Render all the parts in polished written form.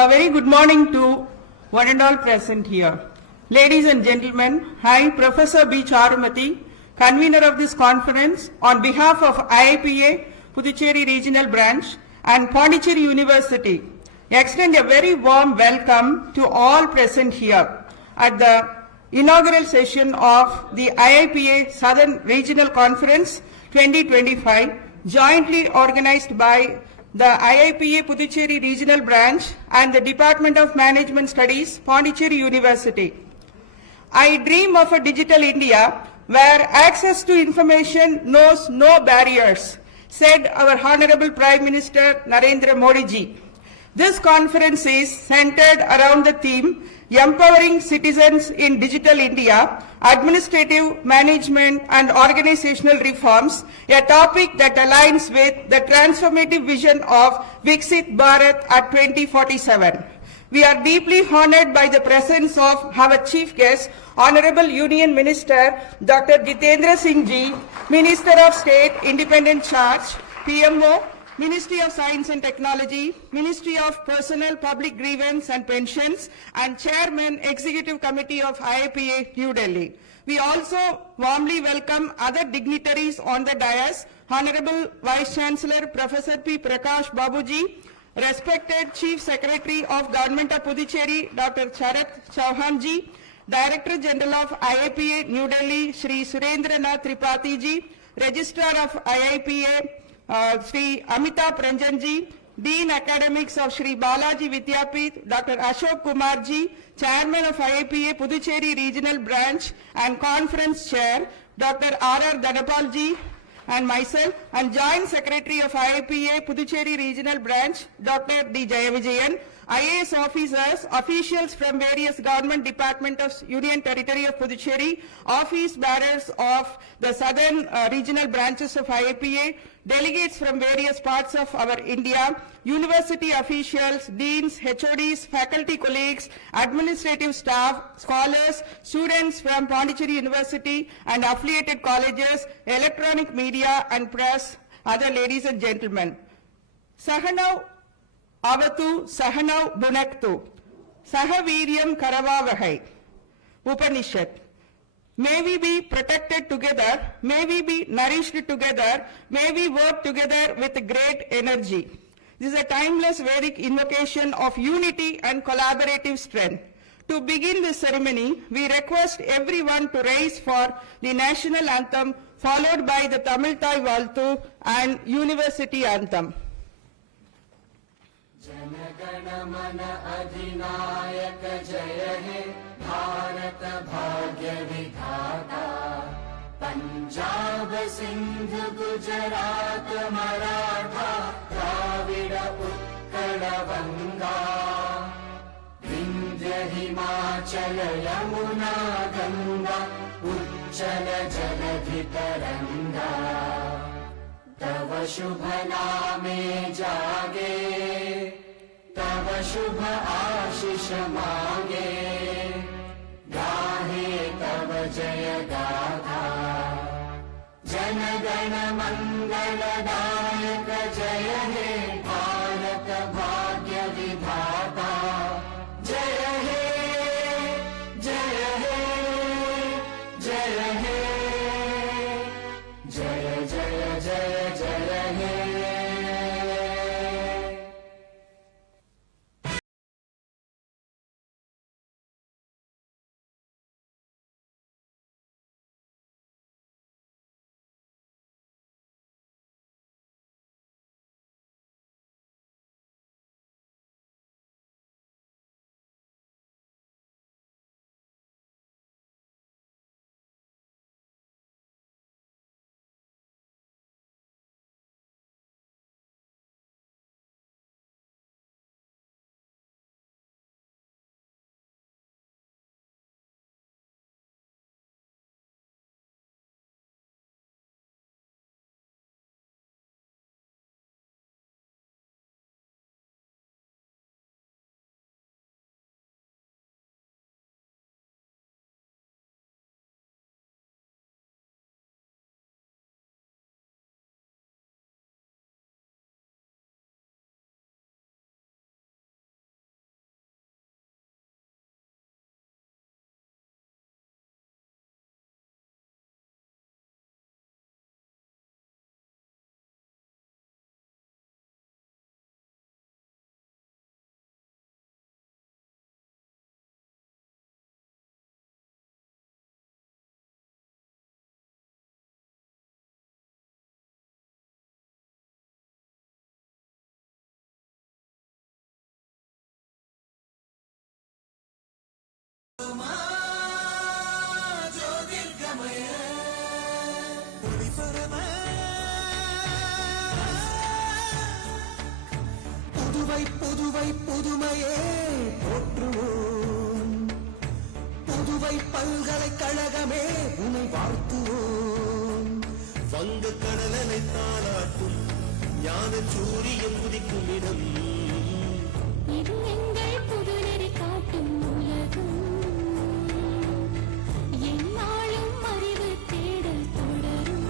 A very good morning to one and all present here. Ladies and gentlemen, I, Professor B. Charumati, convener of this conference, on behalf of IIPA, Puducherry Regional Branch and Pondicherry University, extend a very warm welcome to all present here at the inaugural session of the IIPA Southern Regional Conference 2025, jointly organized by the IIPA Puducherry Regional Branch and the Department of Management Studies, Pondicherry University. I dream of a digital India where access to information knows no barriers, said our Honorable Prime Minister Narendra Modi ji. This conference is centered around the theme Empowering Citizens in Digital India, Administrative, Management and Organizational Reforms, a topic that aligns with the transformative vision of Viksit Bharat at 2047. We are deeply honored by the presence of our chief guest, Honorable Union Minister Dr. Jitendra Singh ji, Minister of State, Independent Charge, PMO, Ministry of Science and Technology, Ministry of Personnel, Public Grievance and Pensions, and Chairman, Executive Committee of IIPA, New Delhi. We also warmly welcome other dignitaries on the dais, Honorable Vice Chancellor Professor P. Prakash Babuji, respected Chief Secretary of Government of Puducherry, Dr. Sharat Chauhan ji, Director General of IIPA, New Delhi, Shri Surendranath Tripathi ji, Registrar of IIPA, Shri Amitabh Ranjan ji, Dean Academics of Shri Balaji Vidyapith, Dr. Ashok Kumar ji, Chairman of IIPA Puducherry Regional Branch and Conference Chair, Dr. R.R. Dhanapal ji, and myself, and Joint Secretary of IIPA Puducherry Regional Branch, Dr. D. Jayavijayan, IAS officers, officials from various government departments of Union Territory of Puducherry, office bearers of the southern regional branches of IIPA, delegates from various parts of our India, university officials, deans, HODs, faculty colleagues, administrative staff, scholars, students from Pondicherry University and affiliated colleges, electronic media and press, other ladies and gentlemen. Sahanav Avatu Sahanav Bhunaktu Sahaviryam Karavavahai Upanishad. May we be protected together, may we be nourished together, may we work together with great energy. This is a timeless Vedic invocation of unity and collaborative strength. To begin this ceremony, we request everyone to rise for the national anthem, followed by the Tamil Thai Valtu and University anthem. Jana Gana Mana अधिनायक जय हे भारत भाग्य विधाता पंजाब सिंध गुजरात मराठा द्राविड उत्कल गंगा विंध्य हिमाचल यमुना गंगा उच्चल जलधि तरंगा तव शुभ नामे जागे तव शुभ आशीष मांगे गाहे तव जय गाथा जन गण मंगल दायक जय हे भारत भाग्य विधाता जय हे जय हे जय हे जय जय जय जय புதுவை புதுவை புதுமையே போற்றுவோம். புதுவை பல்கலைக்கழகமே உனை வாழ்த்துவோம். வங்க கடலனை தாளாட்டும் ஞான சூரியன் உதிக்கும் இடம். இது எங்கள் புதுநெறி காட்டும் உலகம். எந்நாளும் அறிவு தேடல் தொடரும்.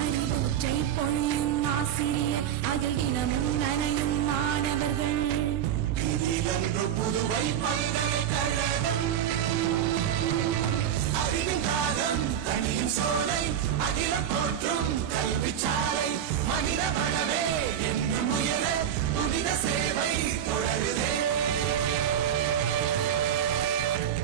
அறிவொற்றை பொழியும் ஆசிரியர், அதில் தினமும் நனையும் மாணவர்கள். இதிலன்று புதுவை பல்கலைக்கழகம். அறிவின் காலம் தனியும் சோலை, அகிலம் போற்றும் கல்வி சாலை. மனித வளமே என்று முயல புனித சேவை தொடருதே.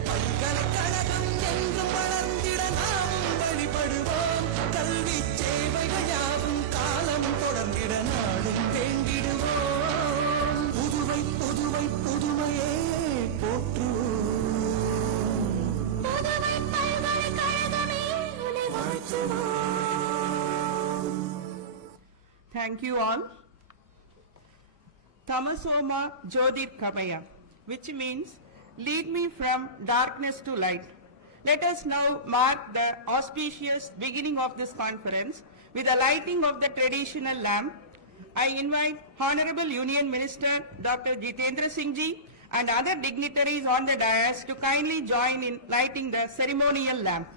பல்கலைக்கழகம் என்றும் வளர்ந்திட நாம் வழிபடுவோம். கல்வி சேவைகள் யாவும் காலம் தொடர்ந்திட நாடும் வேண்டிடுவோம். புதுவை புதுவை புதுமையே போற்றுவோம். புதுவை பல்கலைக்கழகமே உன்னை வாழ்த்துவோம். Thank you all. Tamasoma Jyotir Kamaya, which means lead me from darkness to light. Let us now mark the auspicious beginning of this conference with the lighting of the traditional lamp. I invite Honorable Union Minister Dr. Jitendra Singh ji and other dignitaries on the dais to kindly join in lighting the ceremonial lamp.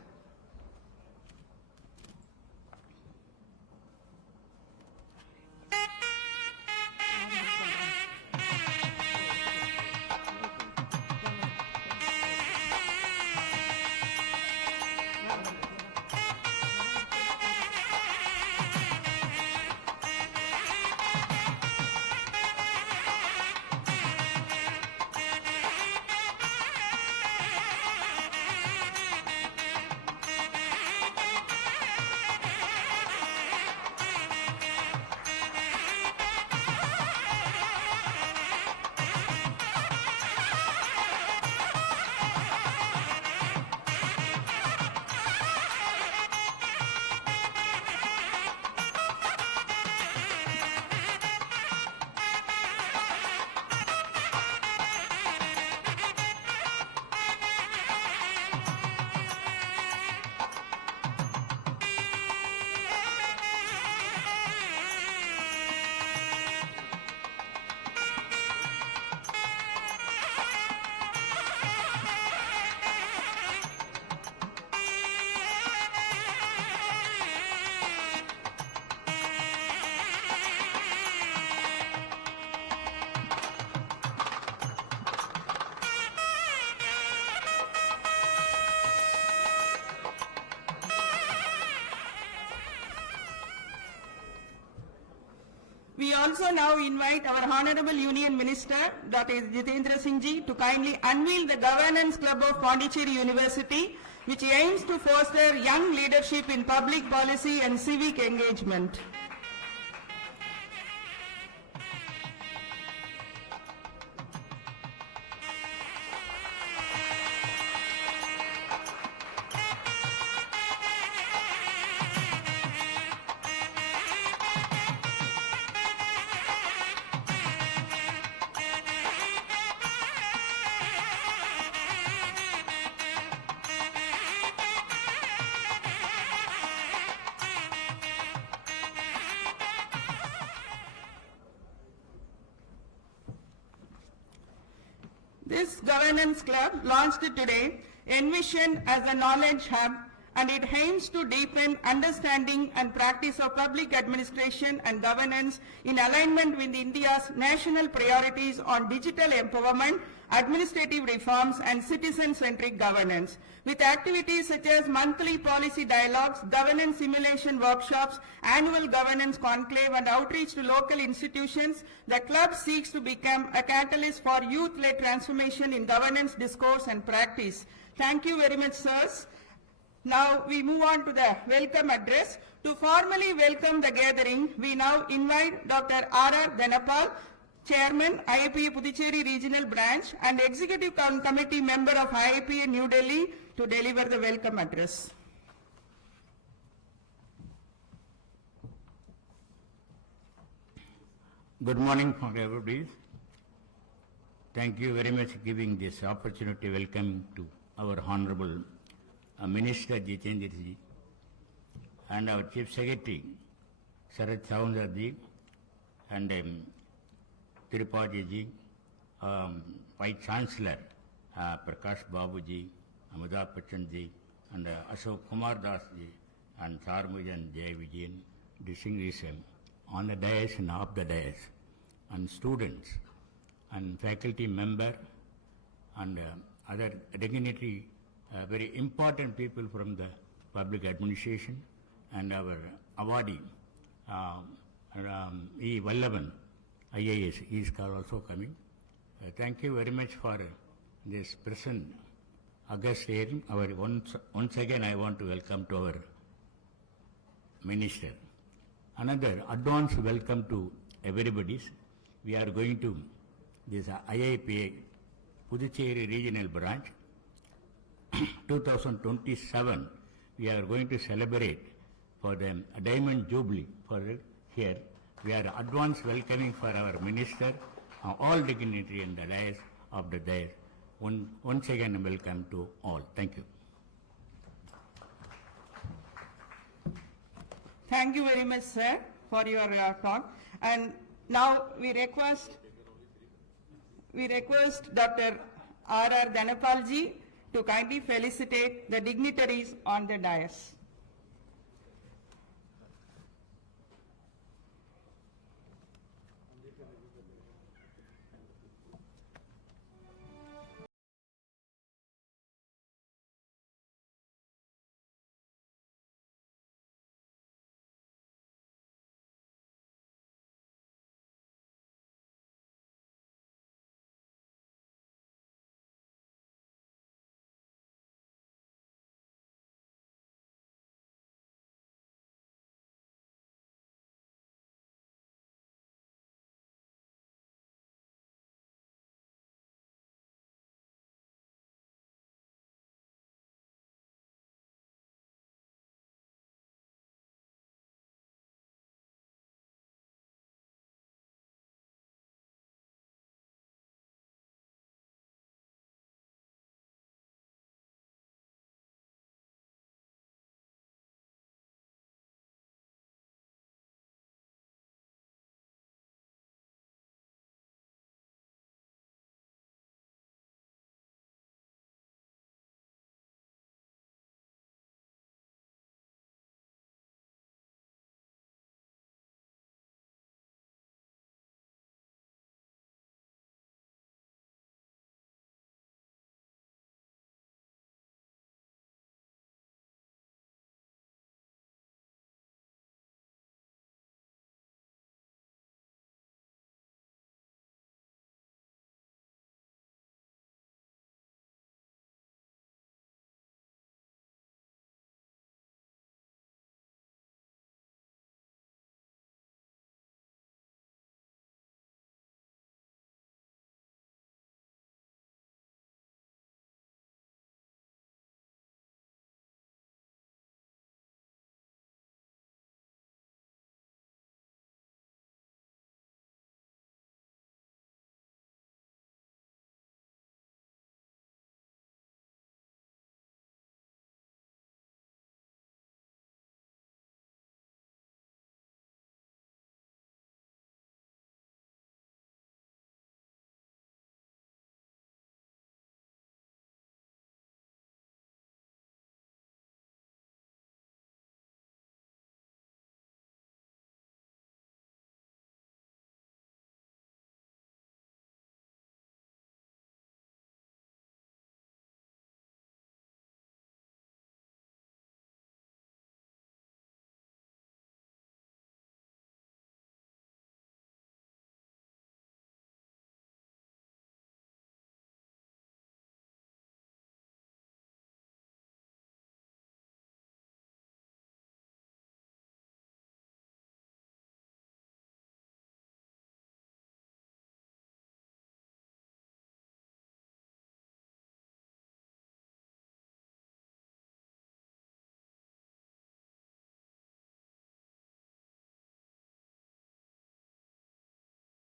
We also now invite our Honorable Union Minister, Dr. Jitendra Singh ji, to kindly unveil the Governance Club of Pondicherry University, which aims to foster young leadership in public policy and civic engagement. This governance club, launched today, envisioned as a knowledge hub, and it aims to deepen understanding and practice of public administration and governance in alignment with India's national priorities on digital empowerment, administrative reforms, and citizen-centric governance. With activities such as monthly policy dialogues, governance simulation workshops, annual governance conclave, and outreach to local institutions, the club seeks to become a catalyst for youth-led transformation in governance discourse and practice. Thank you very much, sirs. Now we move on to the welcome address. To formally welcome the gathering, we now invite Dr. R.R. Dhanapal, Chairman, IIPA Puducherry Regional Branch and Executive Committee member of IIPA New Delhi, to deliver the welcome address. Good morning for everybody. Thank you very much for giving this opportunity. Welcome to our Honorable Minister Jitendra Singh and our Chief Secretary Sarath Saundarji and Tripathi ji, Vice Chancellor Prakash Babu ji, Amitabh Bachchan ji, and Ashok Kumar Das ji, and Sarmujan Jai Vijayan, distinguished on the dais and off the dais, and students and faculty member and other dignitary, very important people from the public administration, and our awardee, E. Vallavan, IAS, he is also coming. Thank you very much for this present August hearing. Once again I want to welcome to our Minister. Another advance welcome to everybody. We are going to this IIPA Puducherry Regional Branch 2027. We are going to celebrate for the Diamond Jubilee for here. We are advance welcoming for our Minister, all dignitary in the dais of the dais. Once again welcome to all. Thank you. Thank you very much, sir, for your talk. And now we request Dr. R.R. Dhanapalji to kindly felicitate the dignitaries on the dais.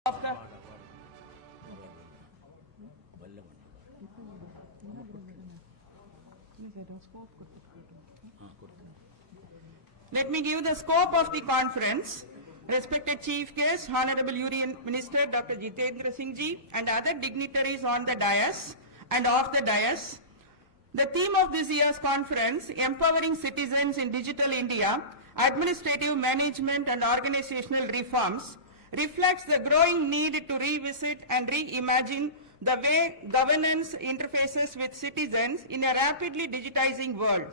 of the Let me give the scope of the conference. Respected Chief Guest, Honorable Union Minister Dr. Jitendra Singh ji and other dignitaries on the dais and off the dais. The theme of this year's conference, Empowering Citizens in Digital India, Administrative Management and Organizational Reforms, reflects the growing need to revisit and reimagine the way governance interfaces with citizens in a rapidly digitizing world.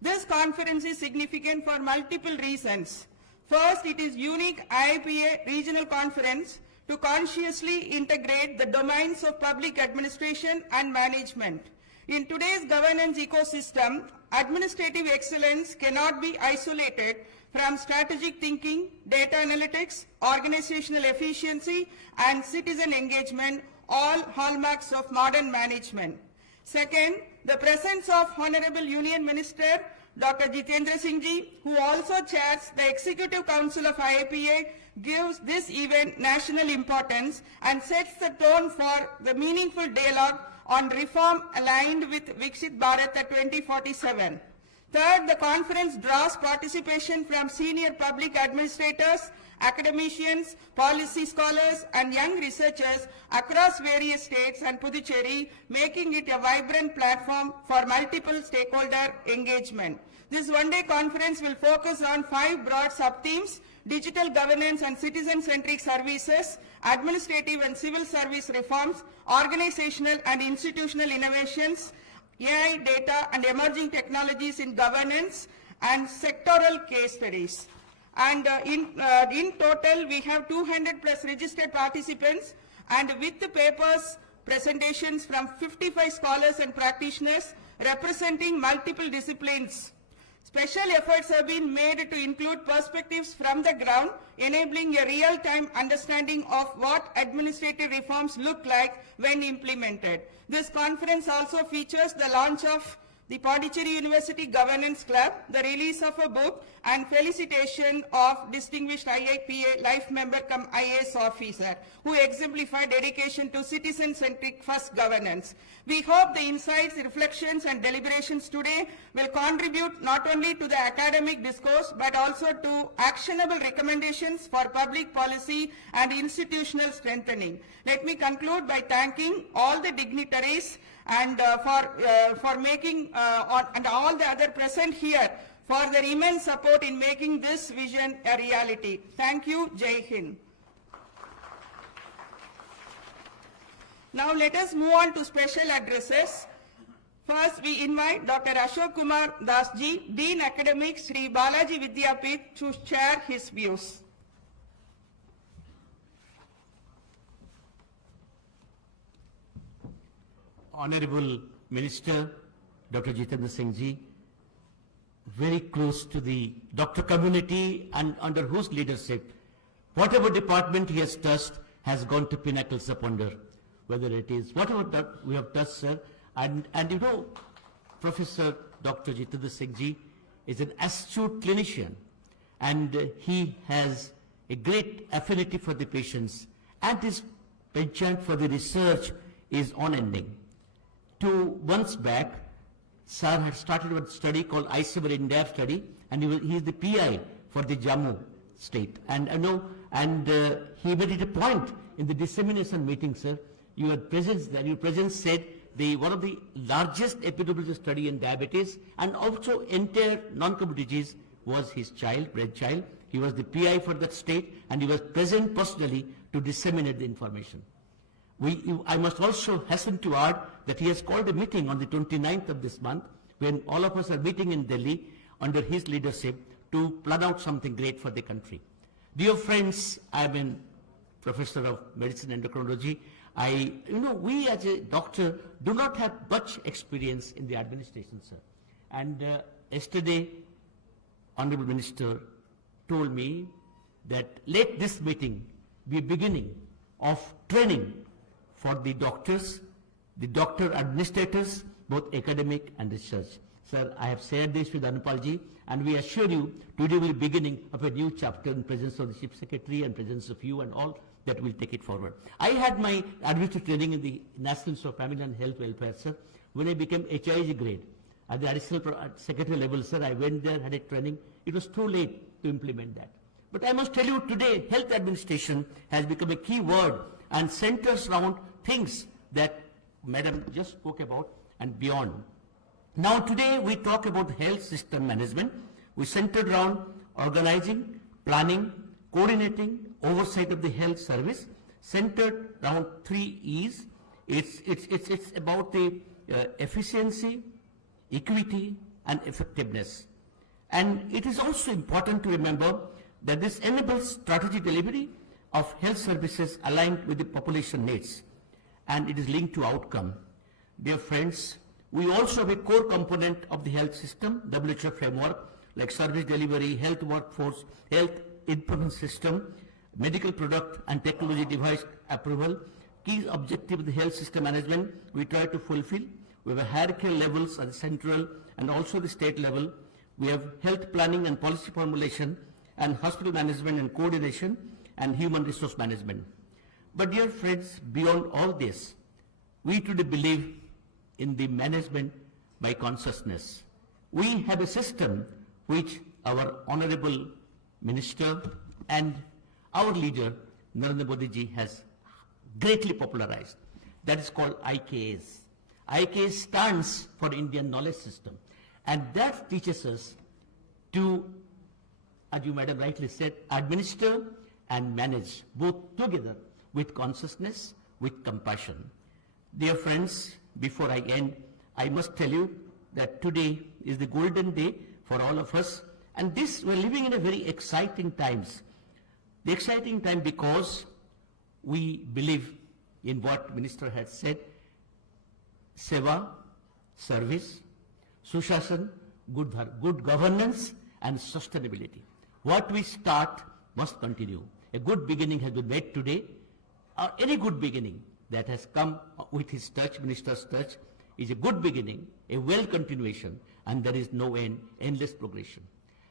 This conference is significant for multiple reasons. First, it is unique IIPA regional conference to consciously integrate the domains of public administration and management. In today's governance ecosystem, administrative excellence cannot be isolated from strategic thinking, data analytics, organizational efficiency, and citizen engagement, all hallmarks of modern management. Second, the presence of Honorable Union Minister Dr. Jitendra Singh ji, who also chairs the Executive Council of IIPA, gives this event national importance and sets the tone for the meaningful dialogue on reform aligned with Viksit Bharat 2047. Third, the conference draws participation from senior public administrators, academicians, policy scholars, and young researchers across various states and Puducherry, making it a vibrant platform for multiple stakeholder engagement. This one-day conference will focus on 5 broad sub-themes: digital governance and citizen-centric services, administrative and civil service reforms, organizational and institutional innovations, AI, data and emerging technologies in governance, and sectoral case studies. And in total, we have 200 plus registered participants, and with the papers, presentations from 55 scholars and practitioners representing multiple disciplines. Special efforts have been made to include perspectives from the ground, enabling a real-time understanding of what administrative reforms look like when implemented. This conference also features the launch of the Pondicherry University Governance Club, the release of a book, and felicitation of distinguished IIPA life member cum IAS officer who exemplified dedication to citizen-centric first governance. We hope the insights, reflections and deliberations today will contribute not only to the academic discourse but also to actionable recommendations for public policy and institutional strengthening. Let me conclude by thanking all the dignitaries and for making and all the other present here for their immense support in making this vision a reality. Thank you. Jai Hind. Now let us move on to special addresses. First, we invite Dr. Ashok Kumar Das ji, Dean Academics, Sri Balaji Vidyapith, to share his views. Honorable Minister, Dr. Jitendra Singh ji, very close to the doctor community and under whose leadership, whatever department he has touched has gone to pinnacles of wonder. Whether it is, whatever that we have touched, sir, and you know, Professor Dr. Jitendra Singh ji is an astute clinician, and he has a great affinity for the patients, and his penchant for the research is unending. 2 months back, sir had started a study called ICMR India study, and he is the PI for the Jammu state. And I know, and he made it a point in the dissemination meeting, sir. Your presence there, your presence said one of the largest epidemiological study in diabetes and also entire non-communicable disease was his child, grandchild. He was the PI for that state, and he was present personally to disseminate the information. I must also hasten to add that he has called a meeting on the 29th of this month when all of us are meeting in Delhi under his leadership to plan out something great for the country. Dear friends, I am a professor of medicine and endocrinology. We as a doctor do not have much experience in the administration, sir. And yesterday, Honorable Minister told me that let this meeting be a beginning of training for the doctors, the doctor administrators, both academic and research. Sir, I have shared this with Anupalji, and we assure you today will be beginning of a new chapter in presence of the Chief Secretary and presence of you and all that will take it forward. I had my administrative training in the National Institute of Family and Health Welfare, sir. When I became HIG grade at the additional secretary level, sir, I went there, had a training. It was too late to implement that. But I must tell you today, health administration has become a key word and centers around things that Madam just spoke about and beyond. Now today we talk about health system management. We centered around organizing, planning, coordinating, oversight of the health service, centered around 3 E's. It's about the efficiency, equity, and effectiveness. And it is also important to remember that this enables strategic delivery of health services aligned with the population needs, and it is linked to outcome. Dear friends, we also have a core component of the health system, WHO framework, like service delivery, health workforce, health information system, medical product and technology device approval. Key objective of the health system management we try to fulfill. We have hierarchical levels at the central and also the state level. We have health planning and policy formulation and hospital management and coordination and human resource management. But dear friends, beyond all this, we today believe in the management by consciousness. We have a system which our Honorable Minister and our leader, Narendra Modi ji, has greatly popularized. That is called IKS. IKS stands for Indian Knowledge System. And that teaches us to, as you madam rightly said, administer and manage both together with consciousness, with compassion. Dear friends, before I end, I must tell you that today is the golden day for all of us, and this, we're living in a very exciting times. The exciting time because we believe in what Minister has said, Seva, service, Sushashan, good governance and sustainability. What we start must continue. A good beginning has been made today, or any good beginning that has come with his touch, Minister's touch, is a good beginning, a well continuation, and there is no end, endless progression.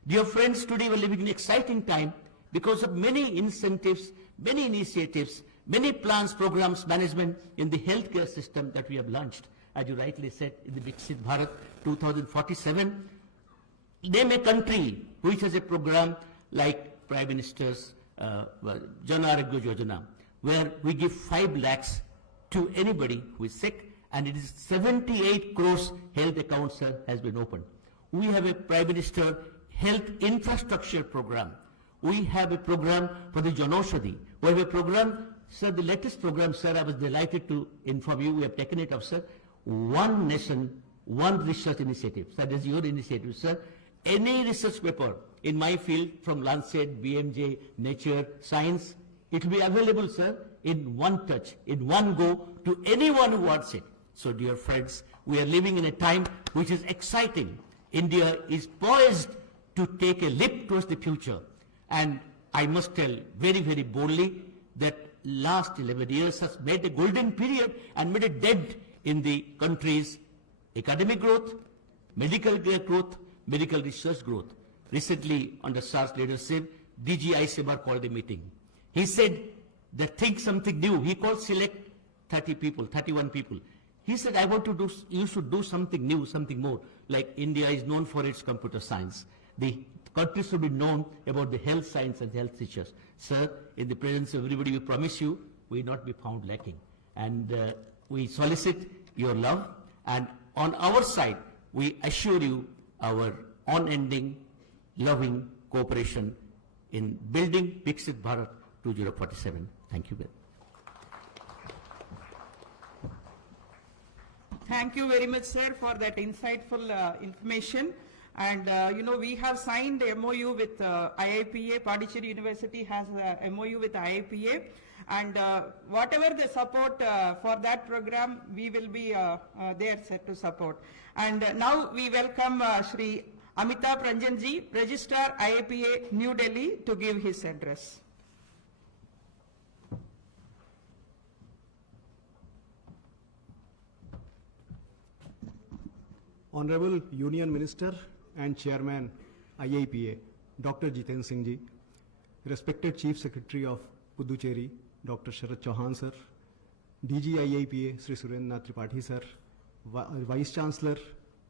Dear friends, today we are living in an exciting time because of many incentives, many initiatives, many plans, programs, management in the healthcare system that we have launched. As you rightly said, in the Viksit Bharat 2047, name a country which has a program like Prime Minister's Jan Arogya Yojana, where we give 5 lakhs to anybody who is sick, and it is 78 crores health accounts has been opened. We have a Prime Minister Health Infrastructure Program. We have a program for the Janaushadhi. We have a program, sir, the latest program, sir, I was delighted to inform you, we have taken it up, sir. One nation, one research initiative. That is your initiative, sir. Any research paper in my field from Lancet, BMJ, Nature, Science, it will be available, sir, in one touch, in one go, to anyone who wants it. So, dear friends, we are living in a time which is exciting. India is poised to take a leap towards the future. And I must tell very, very boldly that last 11 years has made a golden period and made a dent in the country's academic growth, medical growth, medical research growth. Recently, under SAR's leadership, DG IIPA called a meeting. He said that think something new. He called select 30 people, 31 people. He said, I want to do, you should do something new, something more. Like India is known for its computer science. The country should be known about the health science and health features. Sir, in the presence of everybody, we promise you, we will not be found lacking. And we solicit your love. And on our side, we assure you our unending, loving cooperation in building Viksit Bharat 2047. Thank you very much. Thank you very much, sir, for that insightful information. And, we have signed a MOU with IIPA. Pondicherry University has a MOU with IIPA. And whatever the support for that program, we will be there, sir, to support. And now we welcome Shri Amitabh Ranjanji, Registrar IIPA, New Delhi, to give his address. Honorable Union Minister and Chairman IIPA, Dr. Jitendra Singh ji, respected Chief Secretary of Puducherry, Dr. Sharad Chauhan sir, DG IIPA, Sri Surendra Tripathi sir, Vice Chancellor,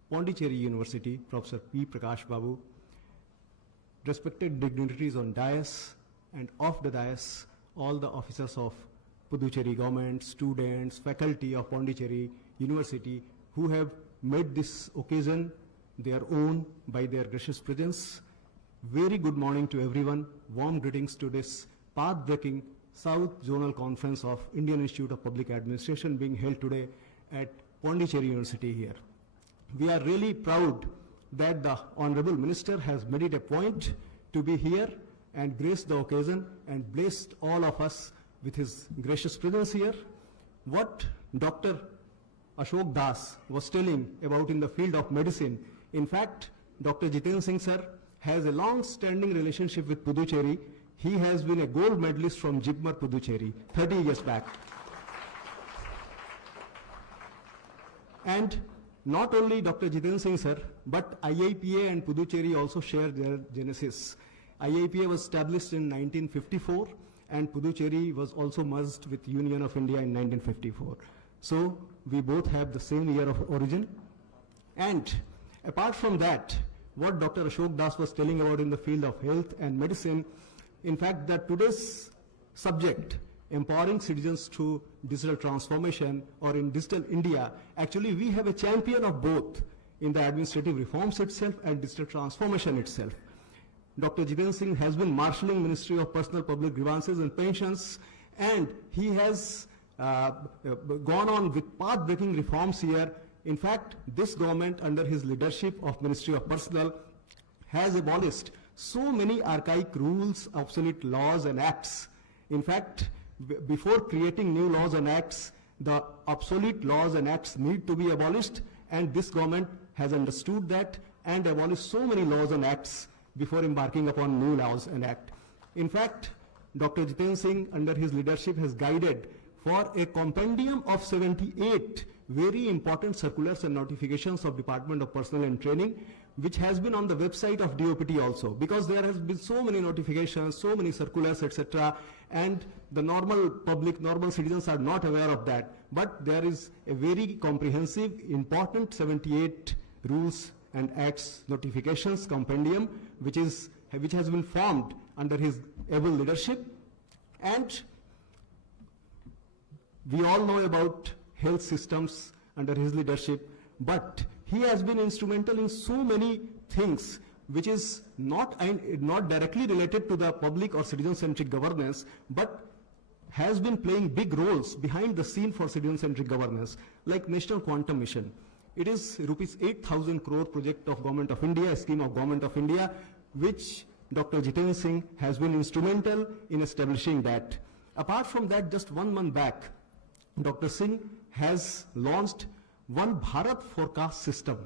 Pondicherry University, Professor P. Prakash Babu, respected dignitaries on dais and off the dais, all the officers of Puducherry government, students, faculty of Pondicherry University who have made this occasion their own by their gracious presence. Very good morning to everyone. Warm greetings to this path-breaking South Zonal Conference of Indian Institute of Public Administration being held today at Pondicherry University here. We are really proud that the Honorable Minister has made it a point to be here and graced the occasion and blessed all of us with his gracious presence here. What Dr. Ashok Das was telling about in the field of medicine, in fact, Dr. Jitendra Singh sir has a long-standing relationship with Puducherry. He has been a gold medalist from Jipmer Puducherry 30 years back. And not only Dr. Jitendra Singh sir, but IIPA and Puducherry also share their genesis. IIPA was established in 1954 and Puducherry was also merged with Union of India in 1954. So we both have the same year of origin. And apart from that, what Dr. Ashok Das was telling about in the field of health and medicine, in fact, that today's subject, empowering citizens through digital transformation or in digital India, actually we have a champion of both in the administrative reforms itself and digital transformation itself. Dr. Jitendra Singh has been marshalling Ministry of Personal Public Grievances and Pensions, and he has gone on with path-breaking reforms here. In fact, this government under his leadership of Ministry of Personnel has abolished so many archaic rules, obsolete laws and acts. In fact, before creating new laws and acts, the obsolete laws and acts need to be abolished, and this government has understood that and abolished so many laws and acts before embarking upon new laws and acts. In fact, Dr. Jitendra Singh under his leadership has guided for a compendium of 78 very important circulars and notifications of Department of Personnel and Training, which has been on the website of DOPT also, because there has been so many notifications, so many circulars, etc., and the normal public, normal citizens are not aware of that. But there is a very comprehensive, important 78 rules and acts notifications compendium, which has been formed under his able leadership. And we all know about health systems under his leadership, but he has been instrumental in so many things which is not directly related to the public or citizen-centric governance, but has been playing big roles behind the scene for citizen-centric governance, like National Quantum Mission. It is rupees 8,000 crore project of Government of India, a scheme of Government of India, which Dr. Jitendra Singh has been instrumental in establishing that. Apart from that, just 1 month back, Dr. Singh has launched One Bharat Forecast System,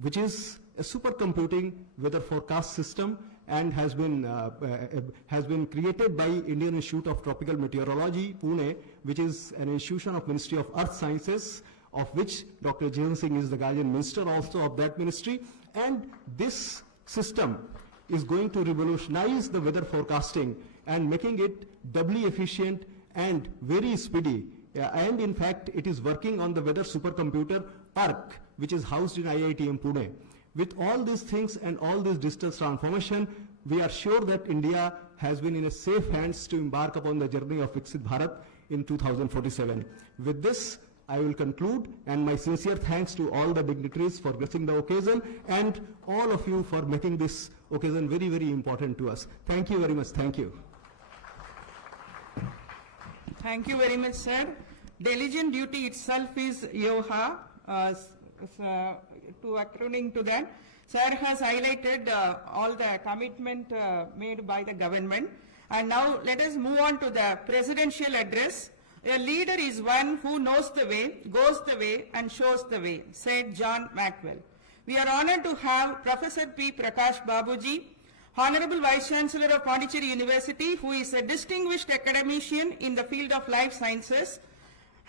which is a supercomputing weather forecast system and has been created by Indian Institute of Tropical Meteorology, Pune, which is an institution of Ministry of Earth Sciences, of which Dr. Jitendra Singh is the guardian minister also of that ministry. And this system is going to revolutionize the weather forecasting and making it doubly efficient and very speedy. And in fact, it is working on the weather supercomputer PARC, which is housed in IIT Pune. With all these things and all this digital transformation, we are sure that India has been in a safe hands to embark upon the journey of Viksit Bharat in 2047. With this, I will conclude, and my sincere thanks to all the dignitaries for gracing the occasion and all of you for making this occasion very, very important to us. Thank you very much. Thank you. Thank you very much, sir. Diligent duty itself is YOHA. According to that, sir has highlighted all the commitment made by the government. And now let us move on to the presidential address. A leader is one who knows the way, goes the way, and shows the way, said John Maxwell. We are honored to have Professor P. Prakash Babuji, Honorable Vice Chancellor of Pondicherry University, who is a distinguished academician in the field of life sciences,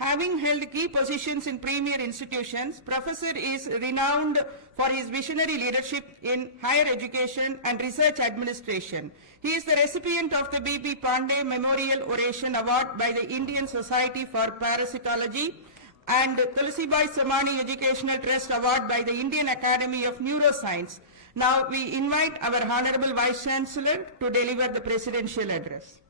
Having held key positions in premier institutions, Professor is renowned for his visionary leadership in higher education and research administration. He is the recipient of the B.B. Pandey Memorial Oration Award by the Indian Society for Parasitology and Tulsibai Samani Educational Trust Award by the Indian Academy of Neuroscience. Now we invite our Honorable Vice Chancellor to deliver the presidential address.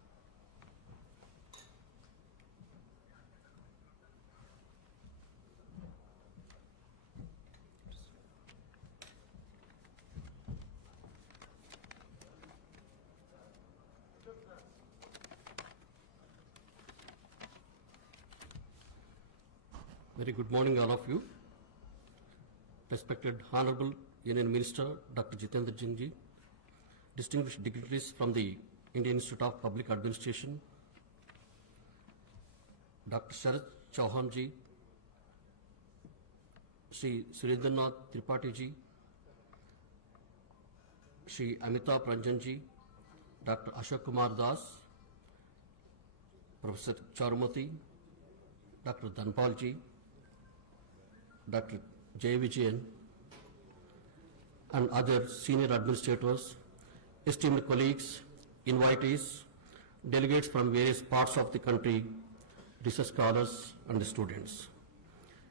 Very good morning, all of you. Respected Honorable Union Minister Dr. Jitendra Singh ji, distinguished dignitaries from the Indian Institute of Public Administration, Dr. Sharad Chauhan ji, Shri Surendranath Tripathi ji, Shri Amitabh Ranjan ji, Dr. Ashok Kumar Das, Professor Charumati, Dr. Dhanpal ji, Dr. Jay Vijayan, and other senior administrators, esteemed colleagues, invitees, delegates from various parts of the country, research scholars, and students.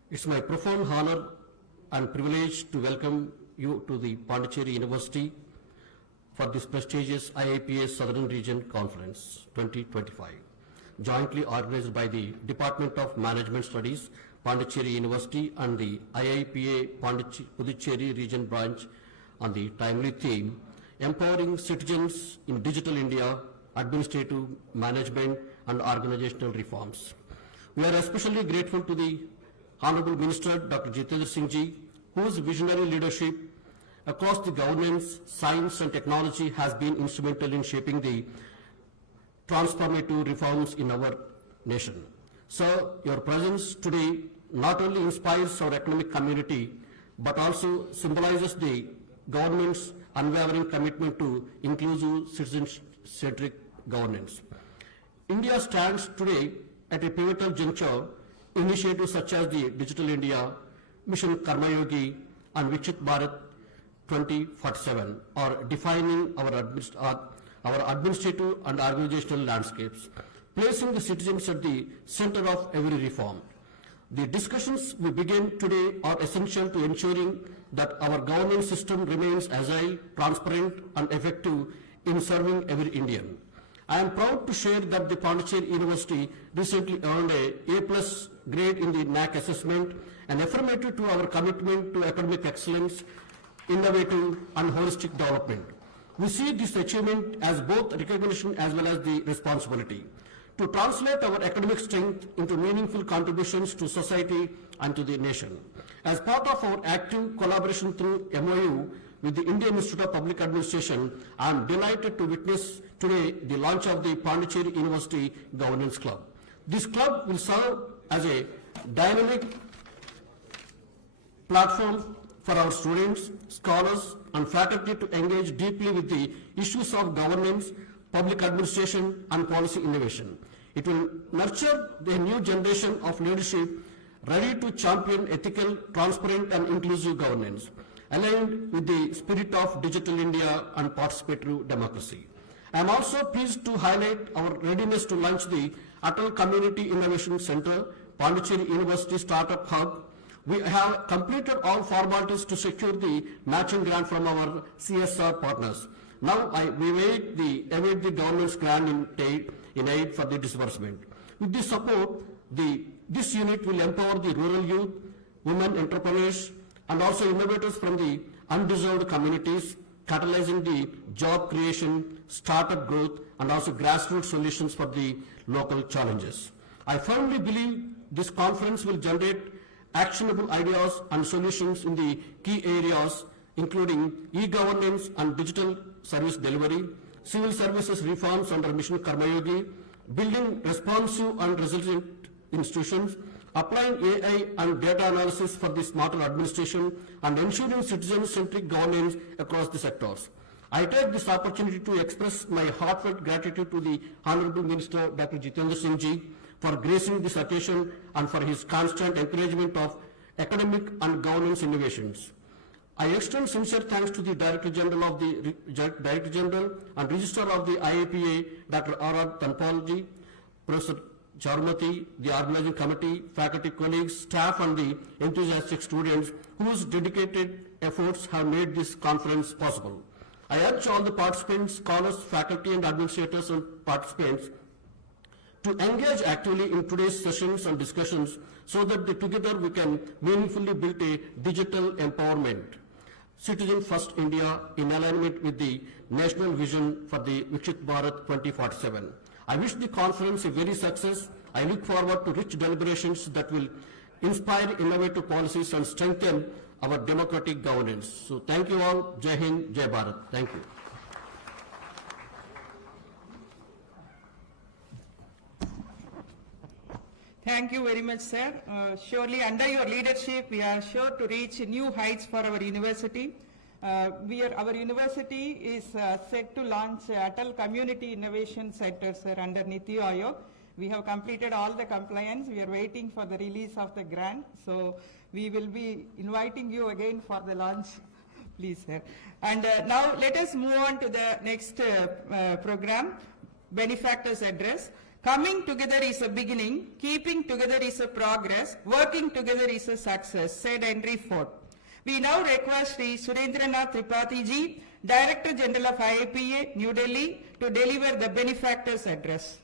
It's my profound honor and privilege to welcome you to the Pondicherry University for this prestigious IIPA Southern Region Conference 2025, jointly organized by the Department of Management Studies, Pondicherry University, and the IIPA Puducherry Region Branch on the timely theme, Empowering Citizens in Digital India, Administrative Management and Organizational Reforms. We are especially grateful to the Honorable Minister Dr. Jitendra Singh ji, whose visionary leadership across the governance, science and technology has been instrumental in shaping the transformative reforms in our nation. Sir, your presence today not only inspires our academic community, but also symbolizes the government's unwavering commitment to inclusive citizen-centric governance. India stands today at a pivotal juncture. Initiatives such as the Digital India, Mission Karmayogi and Viksit Bharat 2047 are defining our administrative and organizational landscapes, placing the citizens at the center of every reform. The discussions we begin today are essential to ensuring that our governance system remains agile, transparent and effective in serving every Indian. I am proud to share that the Pondicherry University recently earned a A+ grade in the NAAC assessment, an affirmative to our commitment to academic excellence, innovative and holistic development. We see this achievement as both recognition as well as the responsibility to translate our academic strength into meaningful contributions to society and to the nation. As part of our active collaboration through MOU with the Indian Institute of Public Administration, I am delighted to witness today the launch of the Pondicherry University Governance Club. This club will serve as a dynamic platform for our students, scholars and faculty to engage deeply with the issues of governance, public administration and policy innovation. It will nurture the new generation of leadership ready to champion ethical, transparent and inclusive governance, aligned with the spirit of Digital India and participatory democracy. I am also pleased to highlight our readiness to launch the Atal Community Innovation Center, Pondicherry University Startup Hub. We have completed all formalities to secure the matching grant from our CSR partners. Now we await the government's grant in aid for the disbursement. With this support, this unit will empower the rural youth, women entrepreneurs, and also innovators from the undeserved communities, catalyzing the job creation, startup growth, and also grassroots solutions for the local challenges. I firmly believe this conference will generate actionable ideas and solutions in the key areas including e-governance and digital service delivery, civil services reforms under Mission Karmayogi, building responsive and resilient institutions, applying AI and data analysis for the smarter administration, and ensuring citizen-centric governance across the sectors. I take this opportunity to express my heartfelt gratitude to the Honorable Minister Dr. Jitendra Singh ji for gracing this occasion and for his constant encouragement of academic and governance innovations. I extend sincere thanks to the Director General and Registrar of the IIPA, Dr. R.R. Tanpalji, Professor Charmati, the organizing committee, faculty colleagues, staff and the enthusiastic students whose dedicated efforts have made this conference possible. I urge all the participants, scholars, faculty and administrators and participants to engage actively in today's sessions and discussions so that together we can meaningfully build a digital empowerment. Citizen First India in alignment with the national vision for the Viksit Bharat 2047. I wish the conference a very success. I look forward to rich deliberations that will inspire innovative policies and strengthen our democratic governance. So thank you all. Jai Hind, Jai Bharat. Thank you. Thank you very much, sir. Surely under your leadership, we are sure to reach new heights for our university. Our university is set to launch Atal Community Innovation Center, sir, under Niti Aayog. We have completed all the compliance. We are waiting for the release of the grant. So we will be inviting you again for the launch, please, sir. And now let us move on to the next program, Benefactor's Address. Coming together is a beginning, keeping together is a progress, working together is a success, said Henry Ford. We now request Sri Surendranath Tripathi ji, Director General of IIPA, New Delhi, to deliver the Benefactor's Address.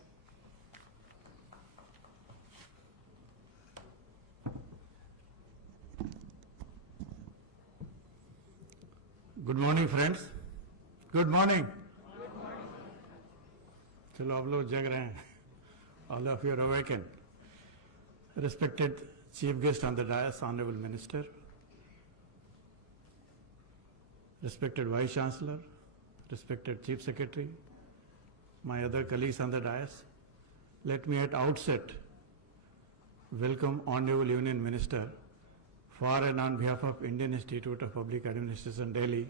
Good morning, friends. Good morning. चलो आप लोग जग रहे हैं. All of you are awakened. Respected Chief Guest on the dais, Honorable Minister, respected Vice Chancellor, respected Chief Secretary, my other colleagues on the dais, let me at outset welcome Honorable Union Minister for and on behalf of Indian Institute of Public Administration, Delhi,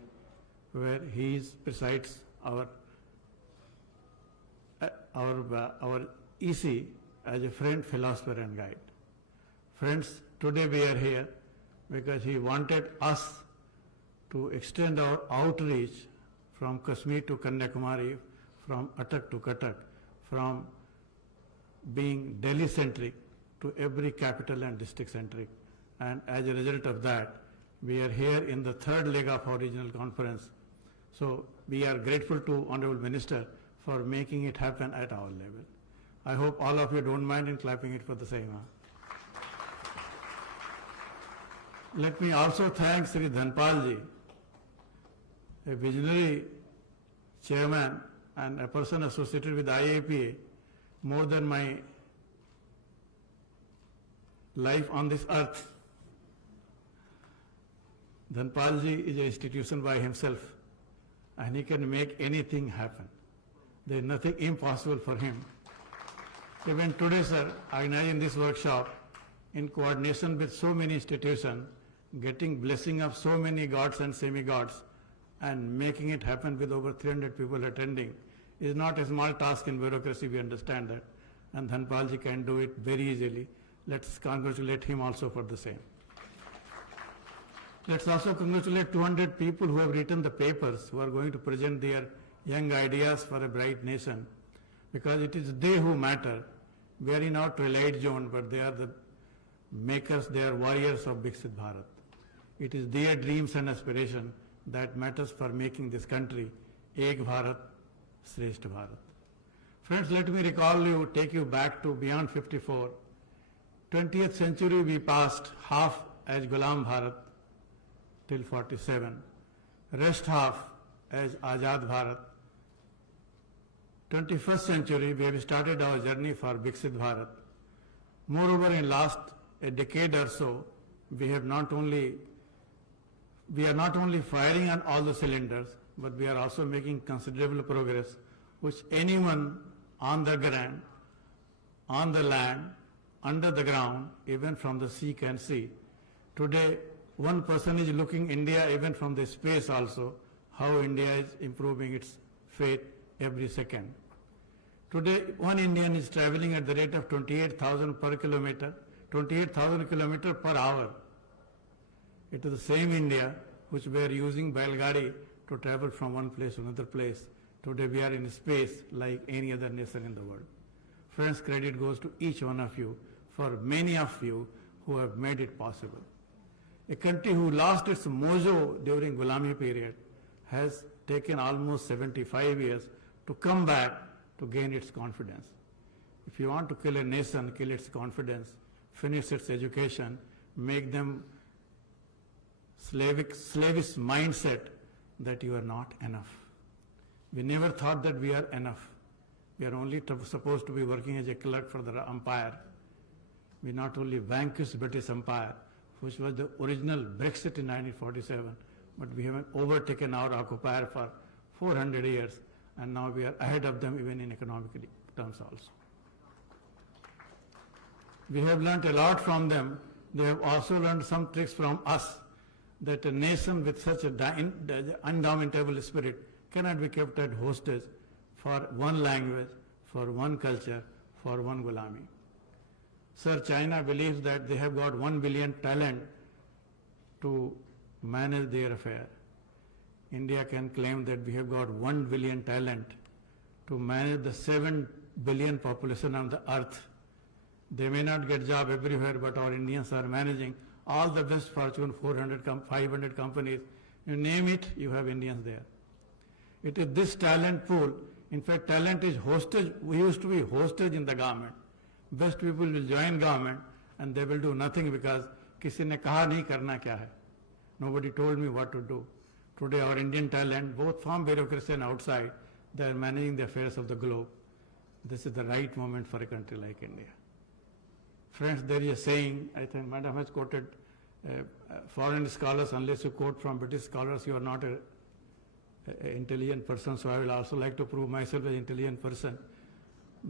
where he presides our EC as a friend, philosopher and guide. Friends, today we are here because he wanted us to extend our outreach from Kashmir to Kanyakumari, from Attak to Cuttack, from being Delhi-centric to every capital and district-centric. And as a result of that, we are here in the third leg of our regional conference. So we are grateful to Honorable Minister for making it happen at our level. I hope all of you don't mind in clapping it for the same. Let me also thank Sri Dhanpalji, a visionary chairman and a person associated with IIPA more than my life on this earth. Dhanpalji is an institution by himself and he can make anything happen. There is nothing impossible for him. Even today, sir, organizing this workshop in coordination with so many institutions, getting blessing of so many gods and semi-gods, and making it happen with over 300 people attending is not a small task in bureaucracy, we understand that. And Dhanpalji can do it very easily. Let's congratulate him also for the same. Let's also congratulate 200 people who have written the papers, who are going to present their young ideas for a bright nation, because it is they who matter. We are in our twilight zone, but they are the makers, they are warriors of Viksit Bharat. It is their dreams and aspiration that matters for making this country Ek Bharat, Shrestha Bharat. Friends, let me take you back to beyond 54. 20th century we passed half as Ghulam Bharat till 47, rest half as Azad Bharat. 21st century we have started our journey for Viksit Bharat. Moreover, in last a decade or so, we are not only firing on all the cylinders, but we are also making considerable progress, which anyone on the ground, on the land, under the ground, even from the sea can see. Today, one person is looking India even from the space also, how India is improving its fate every second. Today, one Indian is traveling at the rate of 28,000 per kilometer, 28,000 kilometer per hour. It is the same India which we are using Belgadi to travel from one place to another place. Today we are in space like any other nation in the world. Friends, credit goes to each one of you, for many of you who have made it possible. A country who lost its mojo during Gulami period has taken almost 75 years to come back to gain its confidence. If you want to kill a nation, kill its confidence, finish its education, make them slavish mindset that you are not enough. We never thought that we are enough. We are only supposed to be working as a clerk for the empire. We not only vanquished British Empire, which was the original Brexit in 1947, but we have overtaken our occupier for 400 years, and now we are ahead of them even in economic terms also. We have learned a lot from them. They have also learned some tricks from us, that a nation with such an indomitable spirit cannot be kept at hostage for one language, for one culture, for one Gulami. Sir, China believes that they have got 1 billion talent to manage their affair. India can claim that we have got 1 billion talent to manage the 7 billion population on the earth. They may not get job everywhere, but our Indians are managing all the best Fortune 400, 500 companies. You name it, you have Indians there. It is this talent pool. In fact, talent is hostage. We used to be hostage in the government. Best people will join government and they will do nothing because किसी ने कहा नहीं करना क्या है. Nobody told me what to do. Today our Indian talent, both from bureaucracy and outside, they are managing the affairs of the globe. This is the right moment for a country like India. Friends, there is a saying, I think Madam has quoted, foreign scholars, unless you quote from British scholars, you are not an intelligent person, so I will also like to prove myself as an intelligent person.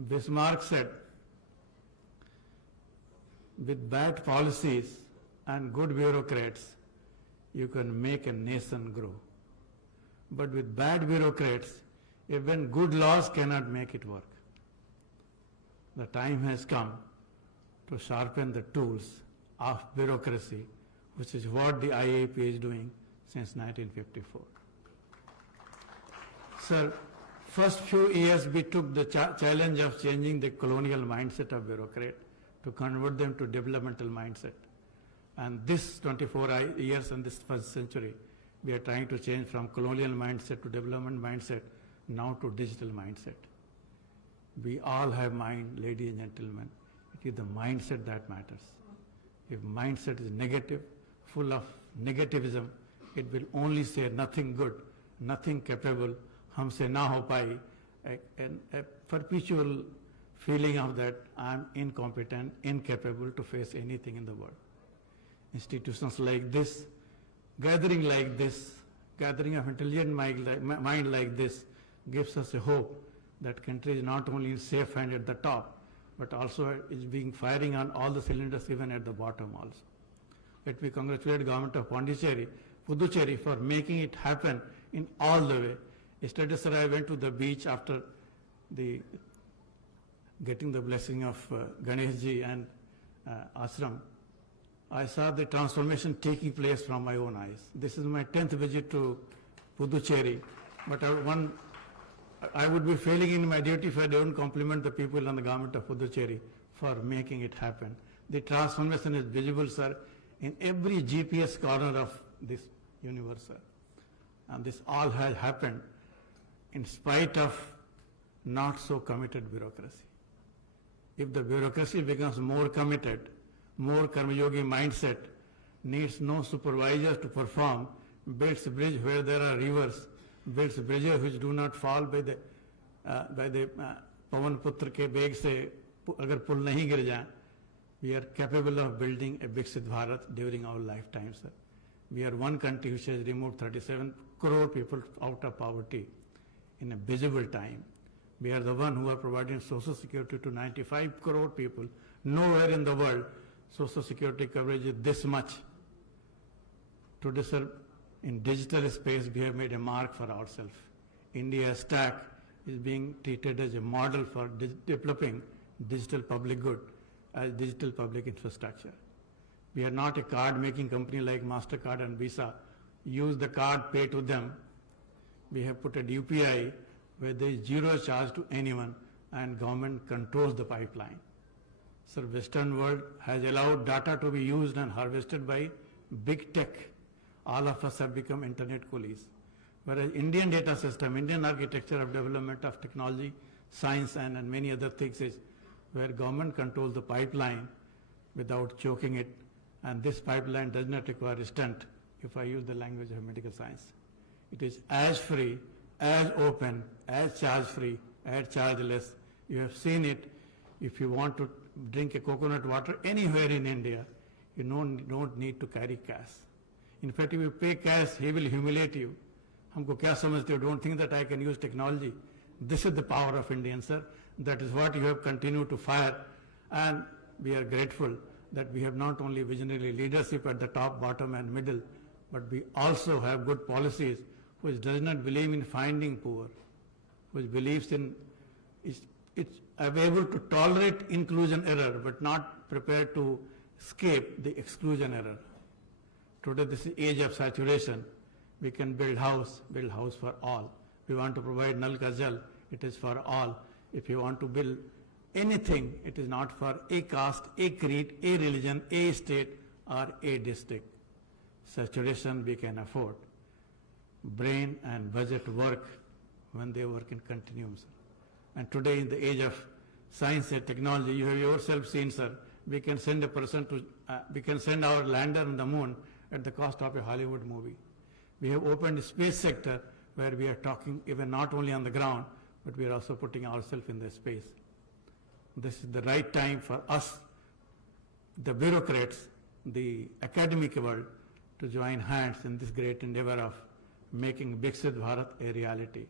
Bismarck said, with bad policies and good bureaucrats, you can make a nation grow. But with bad bureaucrats, even good laws cannot make it work. The time has come to sharpen the tools of bureaucracy, which is what the IIPA is doing since 1954. Sir, first few years we took the challenge of changing the colonial mindset of bureaucrat to convert them to developmental mindset. And this 24 years in this first century, we are trying to change from colonial mindset to development mindset, now to digital mindset. We all have mind, ladies and gentlemen. It is the mindset that matters. If mindset is negative, full of negativism, it will only say nothing good, nothing capable, humse na ho pai, a perpetual feeling of that I am incompetent, incapable to face anything in the world. Institutions like this, gathering like this, gathering of intelligent mind like this gives us a hope that country is not only in safe hand at the top, but also is being firing on all the cylinders even at the bottom also. Let me congratulate government of Puducherry for making it happen in all the way. Yesterday, sir, I went to the beach after getting the blessing of Ganeshji and Ashram. I saw the transformation taking place from my own eyes. This is my 10th visit to Puducherry, but I would be failing in my duty if I don't compliment the people and the government of Puducherry for making it happen. The transformation is visible, sir, in every GPS corner of this universe, sir. And this all has happened in spite of not so committed bureaucracy. If the bureaucracy becomes more committed, more Karmayogi mindset, needs no supervisors to perform, builds a bridge where there are rivers, builds bridges which do not fall by the Pavan Putra ke beg se agar pul nahi gir jaye, we are capable of building a Viksit Bharat during our lifetime, sir. We are one country which has removed 37 crore people out of poverty in a visible time. We are the one who are providing social security to 95 crore people. Nowhere in the world social security coverage is this much. Today, sir, in digital space, we have made a mark for ourselves. India stack is being treated as a model for developing digital public good as digital public infrastructure. We are not a card-making company like MasterCard and Visa. Use the card, pay to them. We have put a UPI where there is zero charge to anyone and government controls the pipeline. So Western world has allowed data to be used and harvested by big tech. All of us have become internet coolies. Whereas Indian data system, Indian architecture of development of technology, science and many other things is where government controls the pipeline without choking it, and this pipeline does not require a stunt, if I use the language of medical science. It is as free, as open, as charge-free, as chargeless. You have seen it. If you want to drink a coconut water anywhere in India, you don't need to carry cash. In fact, if you pay cash, he will humiliate you. हमको क्या समझते हो? Don't think that I can use technology. This is the power of Indians, sir. That is what you have continued to fire, and we are grateful that we have not only visionary leadership at the top, bottom and middle, but we also have good policies which does not believe in finding poor, which believes in it's able to tolerate inclusion error but not prepared to escape the exclusion error. Today this is age of saturation. We can build house for all. We want to provide Nal Ka Jal, it is for all. If you want to build anything, it is not for a caste, a creed, a religion, a state or a district. Saturation we can afford. Brain and budget work when they work in continuum, sir. And today in the age of science and technology, you have yourself seen, sir, we can send a person to, we can send our lander on the moon at the cost of a Hollywood movie. We have opened a space sector where we are talking even not only on the ground, but we are also putting ourselves in the space. This is the right time for us, the bureaucrats, the academic world, to join hands in this great endeavor of making Viksit Bharat a reality.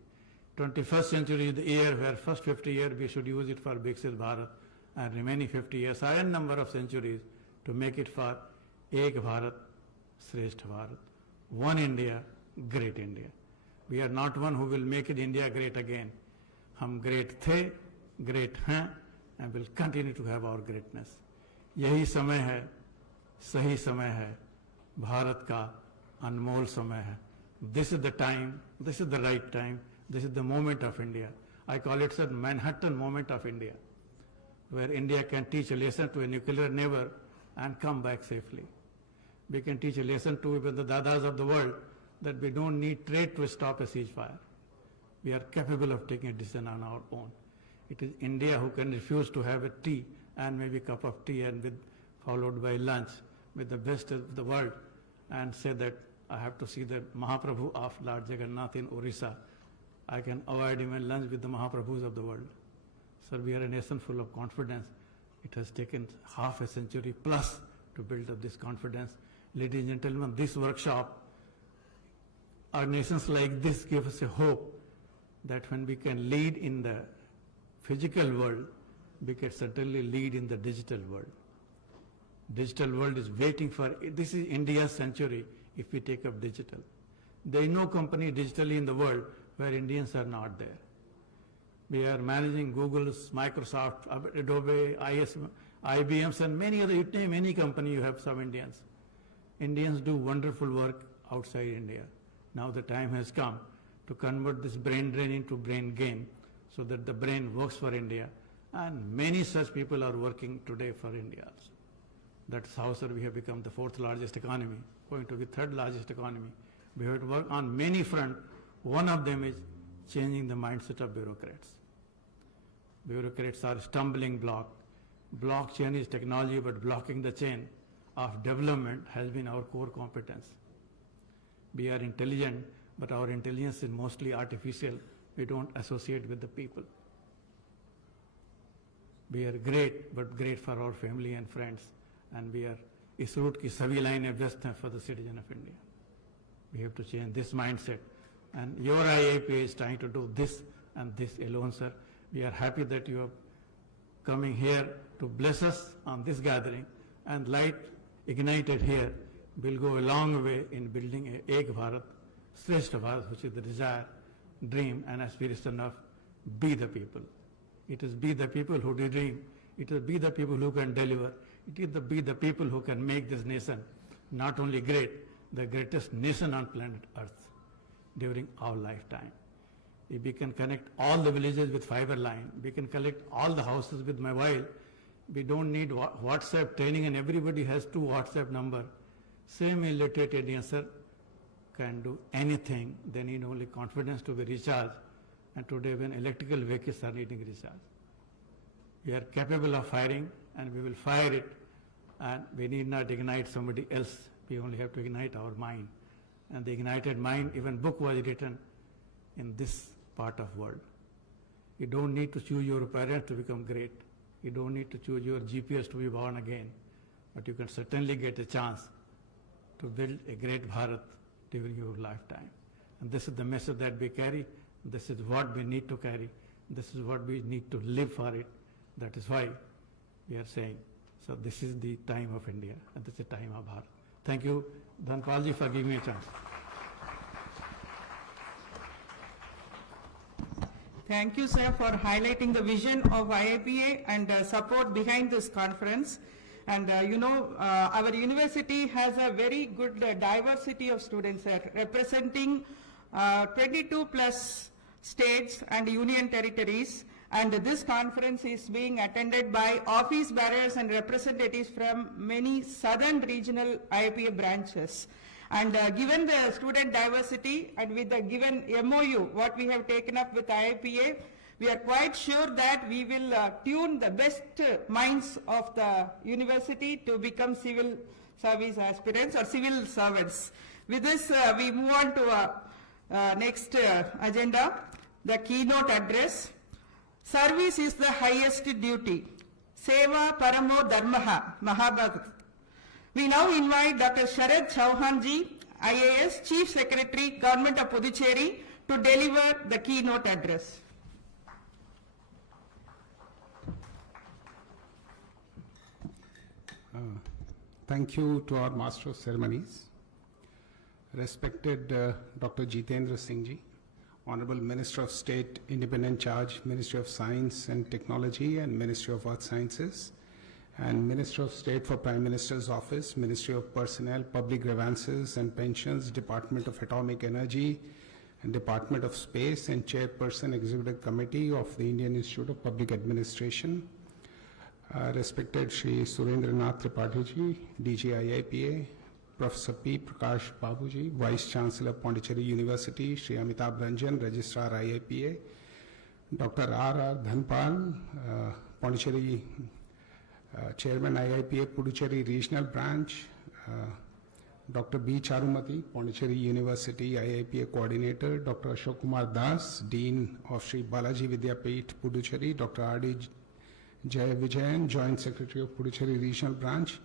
21st century is the year where first 50 years we should use it for Viksit Bharat, and remaining 50 years, n number of centuries, to make it for Ek Bharat, Shrestha Bharat. One India, great India. We are not one who will make it India great again. हम great थे, great हैं, and will continue to have our greatness. यही समय है, सही समय है, भारत का अनमोल समय है. This is the time, this is the right time, this is the moment of India. I call it the Manhattan moment of India, where India can teach a lesson to a nuclear neighbor and come back safely. We can teach a lesson to even the dadas of the world that we don't need trade to stop a ceasefire. We are capable of taking a decision on our own. It is India who can refuse to have a tea and maybe a cup of tea and followed by lunch with the best of the world and say that I have to see the Mahaprabhu of Lord Jagannath in Orissa. I can avoid even lunch with the Mahaprabhus of the world. Sir, we are a nation full of confidence. It has taken half a century plus to build up this confidence. Ladies and gentlemen, this workshop, our nations like this give us a hope that when we can lead in the physical world, we can certainly lead in the digital world. Digital world is waiting for, this is India's century if we take up digital. There is no company digitally in the world where Indians are not there. We are managing Google's, Microsoft, Adobe, IBM's and many other, you name any company, you have some Indians. Indians do wonderful work outside India. Now the time has come to convert this brain drain into brain gain so that the brain works for India, and many such people are working today for India also. That's how, sir, we have become the 4th largest economy, going to be 3rd largest economy. We have to work on many fronts. One of them is changing the mindset of bureaucrats. Bureaucrats are a stumbling block. Blockchain is technology, but blocking the chain of development has been our core competence. We are intelligent, but our intelligence is mostly artificial. We don't associate with the people. We are great, but great for our family and friends. And we are, इस root की सभी लाइनें व्यस्त हैं for the citizen of India. We have to change this mindset. And your IIPA is trying to do this and this alone, sir. We are happy that you are coming here to bless us on this gathering, and light ignited here will go a long way in building a Ek Bharat, Shrestha Bharat, which is the desire, dream and aspiration of be the people. It is be the people who dream. It is be the people who can deliver. It is be the people who can make this nation not only great, the greatest nation on planet Earth during our lifetime. If we can connect all the villages with fiber line, we can connect all the houses with mobile. We don't need WhatsApp training and everybody has 2 WhatsApp number. Same illiterate Indian sir can do anything. They need only confidence to be recharged. And today when electrical vehicles are needing recharge, we are capable of firing and we will fire it, and we need not ignite somebody else. We only have to ignite our mind. And the ignited mind, even book was written in this part of world. You don't need to choose your parents to become great. You don't need to choose your GPS to be born again. But you can certainly get a chance to build a great Bharat during your lifetime. And this is the message that we carry. This is what we need to carry. This is what we need to live for it. That is why we are saying, so this is the time of India and this is the time of Bharat. Thank you, Dhanpalji, for giving me a chance. Thank you, sir, for highlighting the vision of IIPA and support behind this conference. And our university has a very good diversity of students, sir, representing 22 plus states and union territories. And this conference is being attended by office bearers and representatives from many southern regional IIPA branches. And given the student diversity and with the given MOU, what we have taken up with IIPA, we are quite sure that we will tune the best minds of the university to become civil service aspirants or civil servants. With this, we move on to next agenda, the keynote address. Service is the highest duty. Seva Paramo Dharmaha, Mahabharat. We now invite Dr. Sharad Chauhanji, IAS, Chief Secretary, Government of Puducherry, to deliver the keynote address. Thank you to our Master of Ceremonies, respected Dr. Jitendra Singh ji, Honorable Minister of State, Independent Charge, Ministry of Science and Technology and Ministry of Earth Sciences, and Minister of State for Prime Minister's Office, Ministry of Personnel, Public Grievances and Pensions, Department of Atomic Energy, and Department of Space, and Chairperson Executive Committee of the Indian Institute of Public Administration, respected Shri Surendranath Tripathi ji, DG IIPA, Professor P. Prakash Babu ji, Vice Chancellor Pondicherry University, Shri Amitabh Ranjan, Registrar IIPA, Dr. R. Dhanpal, Pondicherry Chairman IIPA Puducherry Regional Branch, Dr. B. Charumati, Pondicherry University IIPA Coordinator, Dr. Ashok Kumar Das, Dean of Shri Balaji Vidyapeeth, Puducherry, Dr. R.D. Jaya Vijayan, Joint Secretary of Puducherry Regional Branch,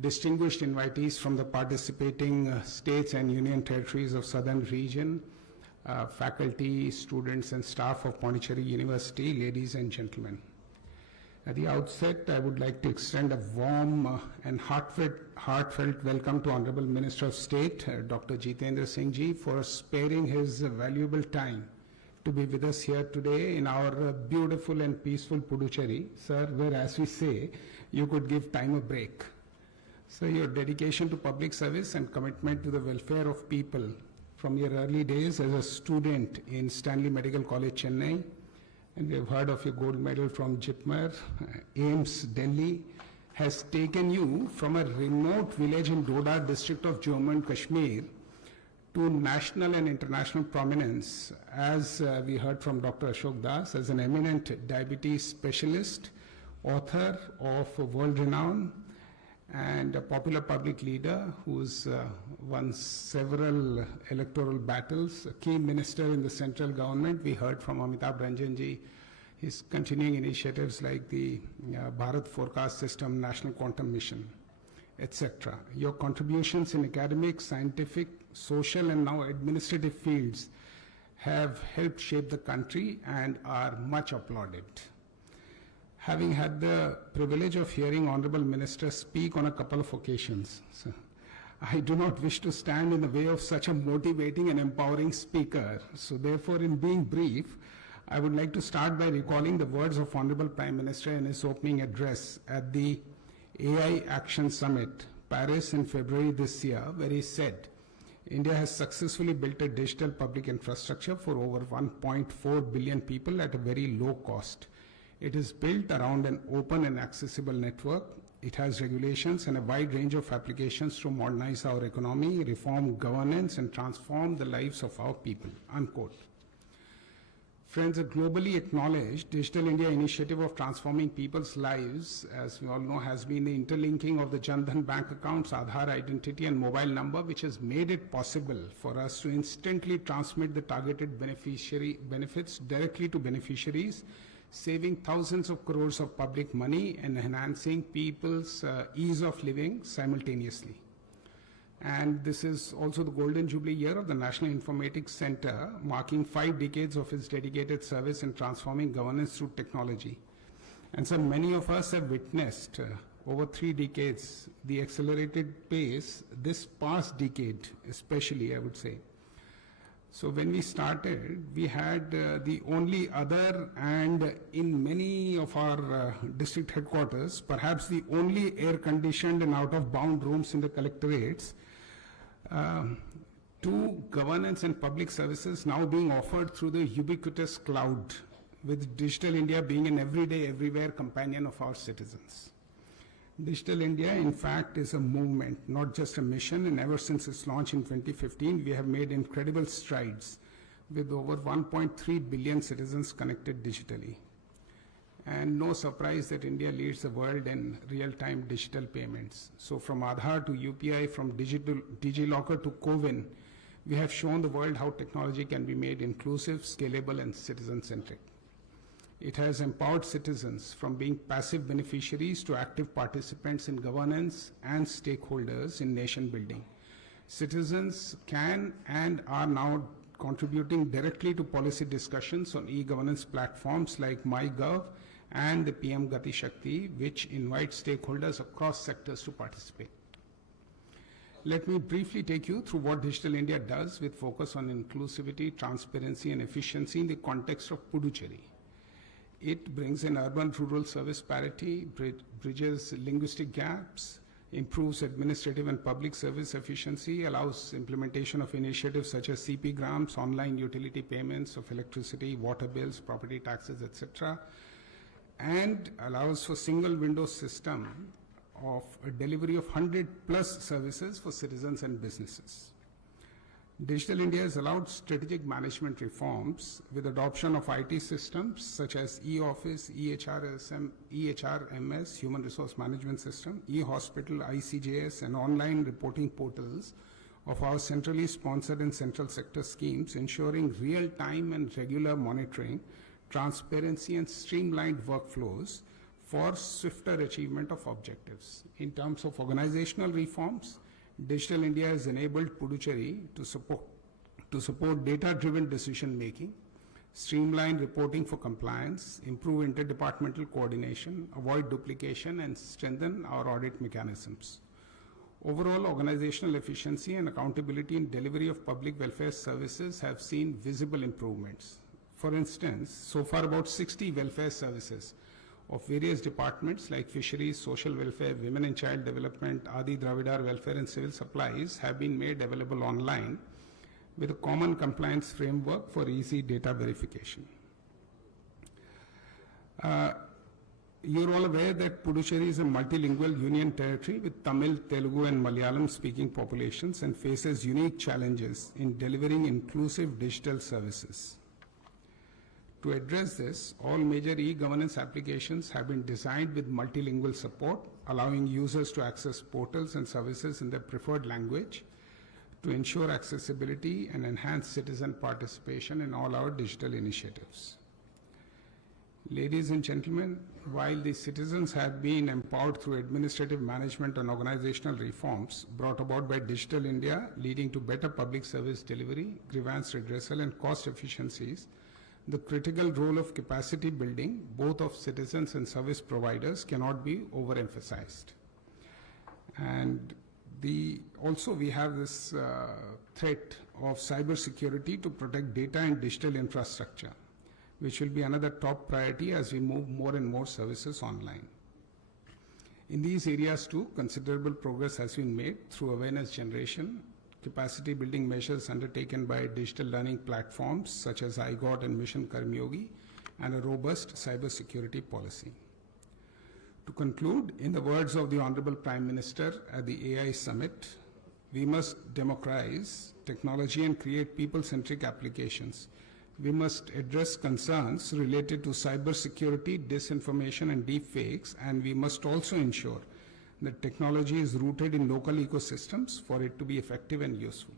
distinguished invitees from the participating states and union territories of Southern Region, faculty, students and staff of Pondicherry University, ladies and gentlemen. At the outset, I would like to extend a warm and heartfelt welcome to Honorable Minister of State, Dr. Jitendra Singh ji, for sparing his valuable time to be with us here today in our beautiful and peaceful Puducherry, sir, where, as we say, you could give time a break. So your dedication to public service and commitment to the welfare of people from your early days as a student in Stanley Medical College, Chennai, and we have heard of your gold medal from JIPMER, AIMS, Delhi, has taken you from a remote village in Doordarshan district of Jammu and Kashmir to national and international prominence, as we heard from Dr. Ashok Das, as an eminent diabetes specialist, author of world renown, and a popular public leader who's won several electoral battles, a key minister in the central government. We heard from Amitabh Ranjan ji, his continuing initiatives like the Bharat Forecast System, National Quantum Mission, etc. Your contributions in academic, scientific, social and now administrative fields have helped shape the country and are much applauded. Having had the privilege of hearing Honorable Minister speak on a couple of occasions, so I do not wish to stand in the way of such a motivating and empowering speaker. So therefore, in being brief, I would like to start by recalling the words of Honorable Prime Minister in his opening address at the AI Action Summit, Paris in February this year, where he said, India has successfully built a digital public infrastructure for over 1.4 billion people at a very low cost. It is built around an open and accessible network. It has regulations and a wide range of applications to modernize our economy, reform governance, and transform the lives of our people, unquote. Friends, a globally acknowledged Digital India initiative of transforming people's lives, as we all know, has been the interlinking of the Jan Dhan bank accounts, Aadhaar identity, and mobile number, which has made it possible for us to instantly transmit the targeted beneficiary benefits directly to beneficiaries, saving thousands of crores of public money and enhancing people's ease of living simultaneously. And this is also the golden jubilee year of the National Informatics Center, marking 5 decades of its dedicated service in transforming governance through technology. And so many of us have witnessed over 3 decades the accelerated pace, this past decade especially, I would say. So when we started, we had the only other, and in many of our district headquarters, perhaps the only air-conditioned and out-of-bound rooms in the collectorates, to governance and public services now being offered through the ubiquitous cloud, with Digital India being an everyday, everywhere companion of our citizens. Digital India, in fact, is a movement, not just a mission, and ever since its launch in 2015, we have made incredible strides with over 1.3 billion citizens connected digitally. And no surprise that India leads the world in real-time digital payments. So from Aadhaar to UPI, from DigiLocker to CoWIN, we have shown the world how technology can be made inclusive, scalable, and citizen-centric. It has empowered citizens from being passive beneficiaries to active participants in governance and stakeholders in nation building. Citizens can and are now contributing directly to policy discussions on e-governance platforms like MyGov and the PM Gati Shakti, which invite stakeholders across sectors to participate. Let me briefly take you through what Digital India does with focus on inclusivity, transparency, and efficiency in the context of Puducherry. It brings in urban-rural service parity, bridges linguistic gaps, improves administrative and public service efficiency, allows implementation of initiatives such as CP grants, online utility payments of electricity, water bills, property taxes, etc., and allows for single window system of a delivery of 100+ services for citizens and businesses. Digital India has allowed strategic management reforms with adoption of IT systems such as e-office, EHRMS, Human Resource Management System, e-hospital, ICJS, and online reporting portals of our centrally sponsored and central sector schemes, ensuring real-time and regular monitoring, transparency, and streamlined workflows for swifter achievement of objectives. In terms of organizational reforms, Digital India has enabled Puducherry to support data-driven decision-making, streamline reporting for compliance, improve interdepartmental coordination, avoid duplication, and strengthen our audit mechanisms. Overall, organizational efficiency and accountability in delivery of public welfare services have seen visible improvements. For instance, so far about 60 welfare services of various departments like fisheries, social welfare, women and child development, Adi Dravidar welfare, and civil supplies have been made available online with a common compliance framework for easy data verification. You're all aware that Puducherry is a multilingual union territory with Tamil, Telugu, and Malayalam speaking populations and faces unique challenges in delivering inclusive digital services. To address this, all major e-governance applications have been designed with multilingual support, allowing users to access portals and services in their preferred language to ensure accessibility and enhance citizen participation in all our digital initiatives. Ladies and gentlemen, while the citizens have been empowered through administrative management and organizational reforms brought about by Digital India, leading to better public service delivery, grievance redressal, and cost efficiencies, the critical role of capacity building, both of citizens and service providers, cannot be overemphasized. And also we have this threat of cybersecurity to protect data and digital infrastructure. which will be another top priority as we move more and more services online. In these areas too, considerable progress has been made through awareness generation, capacity building measures undertaken by digital learning platforms such as iGOT and Mission Karmyogi, and a robust cybersecurity policy. To conclude, in the words of the Honorable Prime Minister at the AI Summit, we must democratize technology and create people-centric applications. We must address concerns related to cybersecurity, disinformation, and deepfakes, and we must also ensure that technology is rooted in local ecosystems for it to be effective and useful.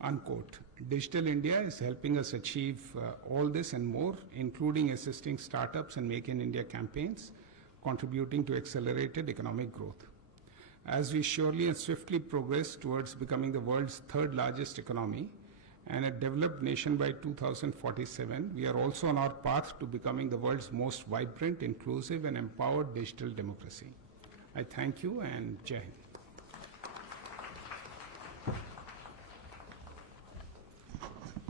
Unquote. Digital India is helping us achieve all this and more, including assisting startups and Make in India campaigns, contributing to accelerated economic growth. As we surely and swiftly progress towards becoming the world's third largest economy and a developed nation by 2047, we are also on our path to becoming the world's most vibrant, inclusive, and empowered digital democracy. I thank you and Jai Hind.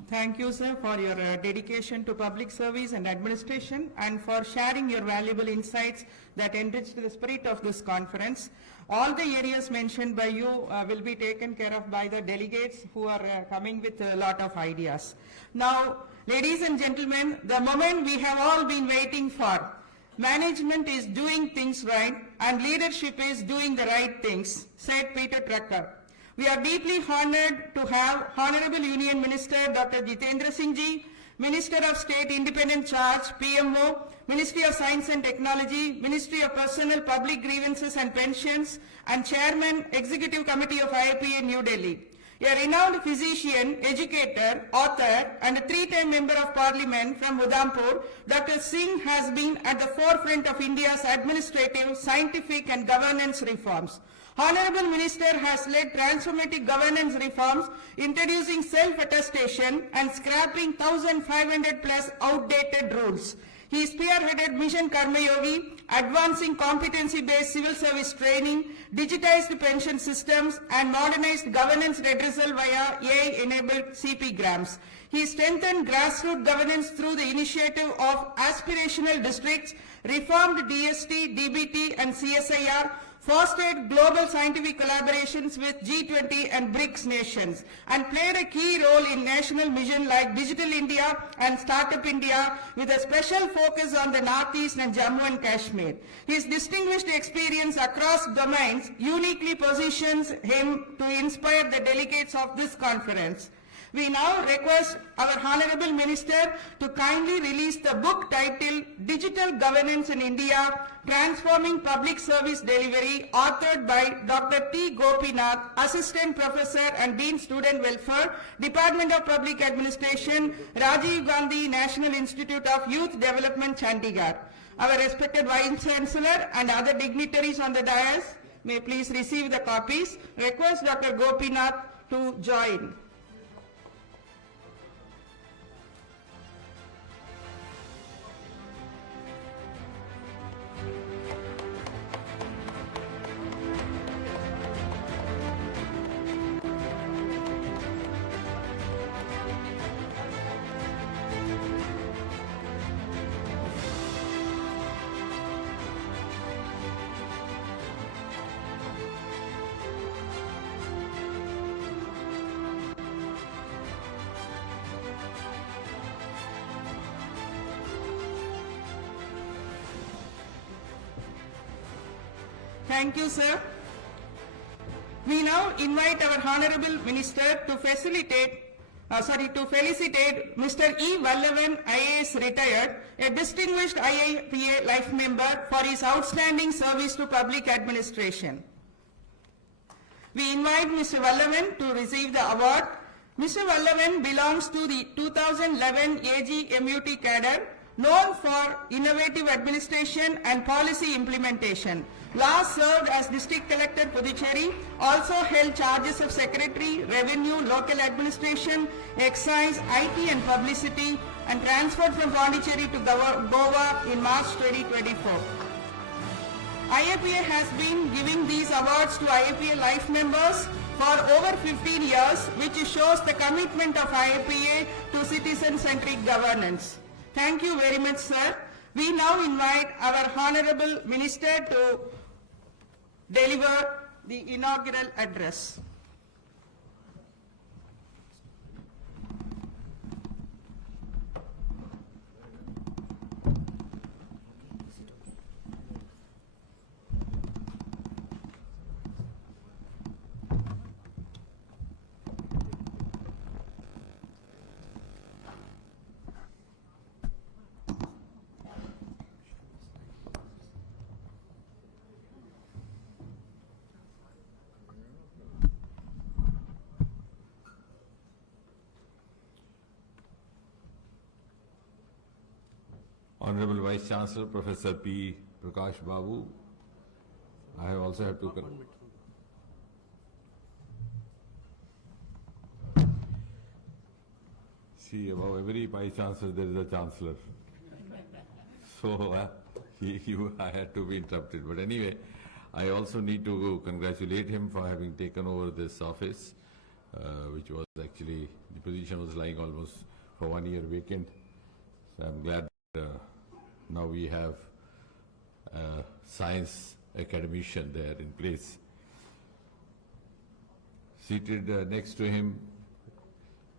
Thank you, sir, for your dedication to public service and administration and for sharing your valuable insights that enriched the spirit of this conference. All the areas mentioned by you will be taken care of by the delegates who are coming with a lot of ideas. Now, ladies and gentlemen, the moment we have all been waiting for. Management is doing things right and leadership is doing the right things, said Peter Drucker. We are deeply honored to have Honorable Union Minister Dr. Jitendra Singh ji, Minister of State Independent Charge, PMO, Ministry of Science and Technology, Ministry of Personnel, Public Grievances and Pensions, and Chairman, Executive Committee of IIPA, New Delhi. A renowned physician, educator, author, and a three-time Member of Parliament from Udhampur, Dr. Singh has been at the forefront of India's administrative, scientific, and governance reforms. Honorable Minister has led transformative governance reforms, introducing self-attestation and scrapping 1,500 plus outdated rules. He spearheaded Mission Karmayogi, advancing competency-based civil service training, digitized pension systems, and modernized governance redressal via AI-enabled CP grams. He strengthened grassroots governance through the initiative of aspirational districts, reformed DST, DBT, and CSIR, fostered global scientific collaborations with G20 and BRICS nations, and played a key role in national mission like Digital India and Startup India, with a special focus on the Northeast and Jammu and Kashmir. His distinguished experience across domains uniquely positions him to inspire the delegates of this conference. We now request our Honorable Minister to kindly release the book titled Digital Governance in India, Transforming Public Service Delivery, authored by Dr. T. Gopinath, Assistant Professor and Dean Student Welfare, Department of Public Administration, Rajiv Gandhi National Institute of Youth Development, Chandigarh. Our respected Vice Chancellor and other dignitaries on the dais may please receive the copies. Request Dr. Gopinath to join. Thank you, sir. We now invite our Honorable Minister to felicitate Mr. E. Vallavan, IAS retired, a distinguished IIPA life member, for his outstanding service to public administration. We invite Mr. Vallavan to receive the award. Mr. Vallavan belongs to the 2011 AG MUT cadre, known for innovative administration and policy implementation. Last served as District Collector Puducherry, also held charges of Secretary, Revenue, Local Administration, Excise, IT and Publicity, and transferred from Pondicherry to Goa in March 2024. IIPA has been giving these awards to IIPA life members for over 15 years, which shows the commitment of IIPA to citizen-centric governance. Thank you very much, sir. We now invite our Honorable Minister to deliver the inaugural address. Honorable Vice Chancellor Professor P. Prakash Babu, I have also had to see above every Vice Chancellor there is a Chancellor. So I had to be interrupted. But anyway, I also need to congratulate him for having taken over this office, which was actually, the position was lying almost for 1 year vacant. So I'm glad now we have a science academician there in place. Seated next to him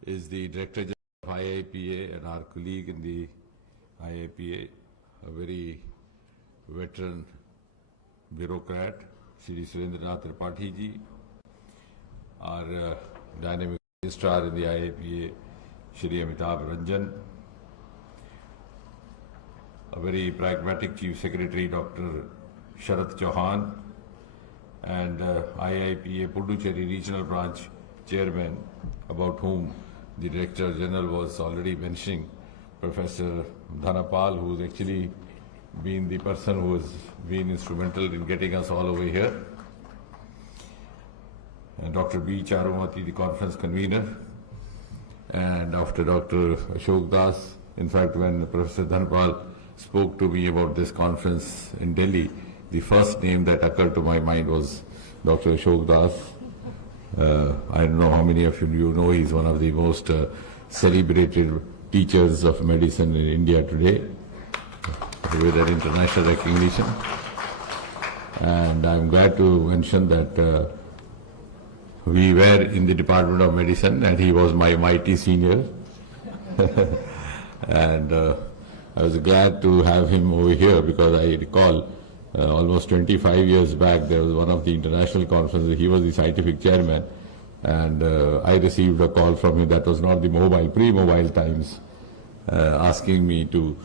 is the Director General of IIPA and our colleague in the IIPA, a very veteran bureaucrat, Shri Surendranath Tripathi ji, our dynamic registrar in the IIPA, Shri Amitabh Ranjan, a very pragmatic Chief Secretary, Dr. Sharat Chauhan, and IIPA Puducherry Regional Branch Chairman, about whom the Director General was already mentioning, Professor Dhanapal, who has actually been the person who has been instrumental in getting us all over here, and Dr. B. Charumati, the conference convener, and after Dr. Ashok Das. In fact, when Professor Dhanapal spoke to me about this conference in Delhi, the first name that occurred to my mind was Dr. Ashok Das. I don't know how many of you know, he's one of the most celebrated teachers of medicine in India today, with an international recognition. And I'm glad to mention that we were in the Department of Medicine and he was my mighty senior. And I was glad to have him over here, because I recall almost 25 years back there was one of the international conferences. He was the scientific chairman, and I received a call from him. That was not the pre-mobile times, asking me to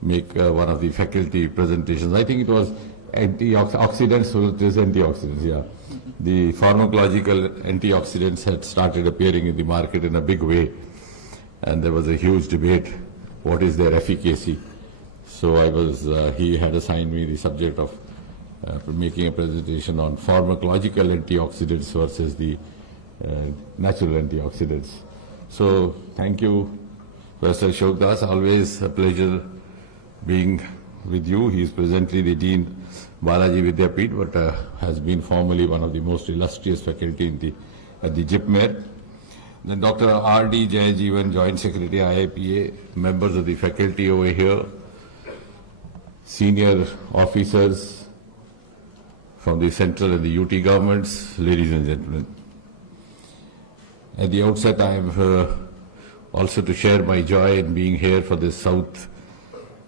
make one of the faculty presentations. I think it was antioxidants, so it is antioxidants, yeah. The pharmacological antioxidants had started appearing in the market in a big way, and there was a huge debate. What is their efficacy? So he had assigned me the subject of making a presentation on pharmacological antioxidants versus the natural antioxidants. So thank you, Professor Ashok Das. Always a pleasure being with you. He is presently the Dean Balaji Vidyapeeth, but has been formerly one of the most illustrious faculty at the JIPMER. Then Dr. R.D. Jayajeevan, Joint Secretary, IIPA, members of the faculty over here, senior officers from the central and the UT governments, ladies and gentlemen. At the outset, I am also to share my joy in being here for this South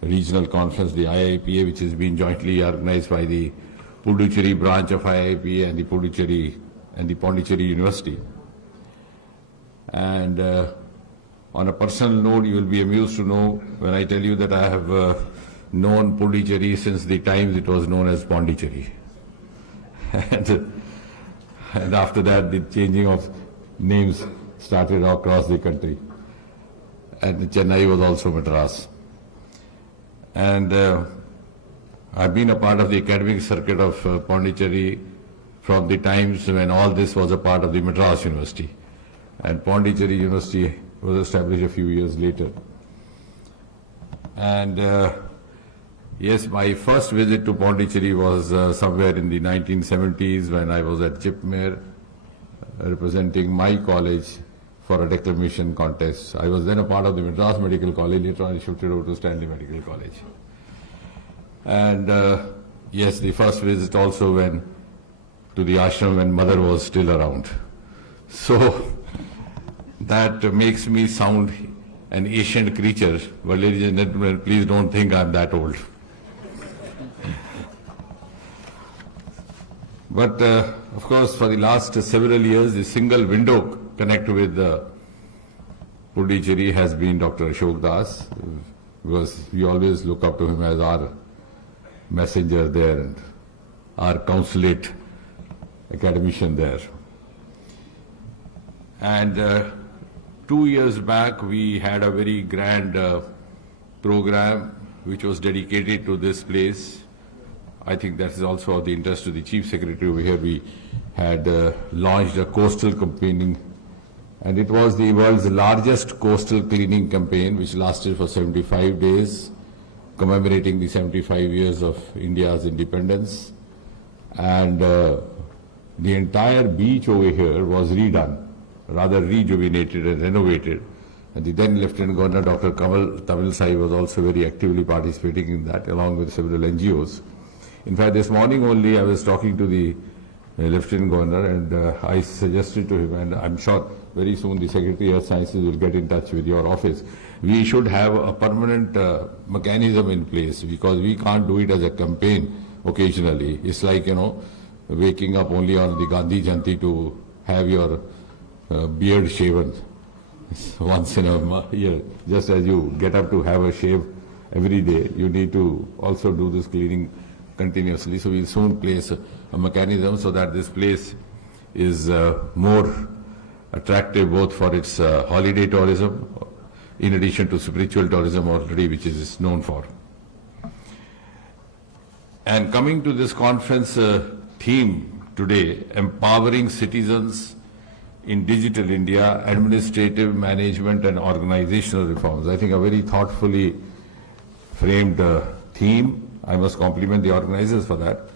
Regional Conference, the IIPA, which has been jointly organized by the Puducherry branch of IIPA and the Puducherry and the Pondicherry University. And on a personal note, you will be amused to know when I tell you that I have known Puducherry since the times it was known as Pondicherry. And after that, the changing of names started across the country. And Chennai was also Madras. And I've been a part of the academic circuit of Pondicherry from the times when all this was a part of the Madras University. And Pondicherry University was established a few years later. And yes, my first visit to Pondicherry was somewhere in the 1970s when I was at JIPMER, representing my college for a declamation contest. I was then a part of the Madras Medical College, later on I shifted over to Stanley Medical College. And yes, the first visit also went to the ashram when mother was still around. So that makes me sound an ancient creature, but ladies and gentlemen, please don't think I'm that old. But of course, for the last several years, the single window connect with Puducherry has been Dr. Ashok Das, because we always look up to him as our messenger there and our consulate academician there. And 2 years back, we had a very grand program which was dedicated to this place. I think that is also of the interest to the Chief Secretary over here. We had launched a coastal campaigning, and it was the world's largest coastal cleaning campaign, which lasted for 75 days, commemorating the 75 years of India's independence. And the entire beach over here was redone, rather rejuvenated and renovated. And the then Lieutenant Governor, Dr. Tamil Sahib, was also very actively participating in that, along with several NGOs. In fact, this morning only I was talking to the Lieutenant Governor, and I suggested to him, and I'm sure very soon the Secretary of Sciences will get in touch with your office, we should have a permanent mechanism in place, because we can't do it as a campaign occasionally. It's like, waking up only on the Gandhi Jayanti to have your beard shaven once in a year. Just as you get up to have a shave every day, you need to also do this cleaning continuously. So we'll soon place a mechanism so that this place is more attractive both for its holiday tourism, in addition to spiritual tourism already, which is known for. And coming to this conference theme today, empowering citizens in digital India, administrative, management and organizational reforms. I think a very thoughtfully framed theme. I must compliment the organizers for that.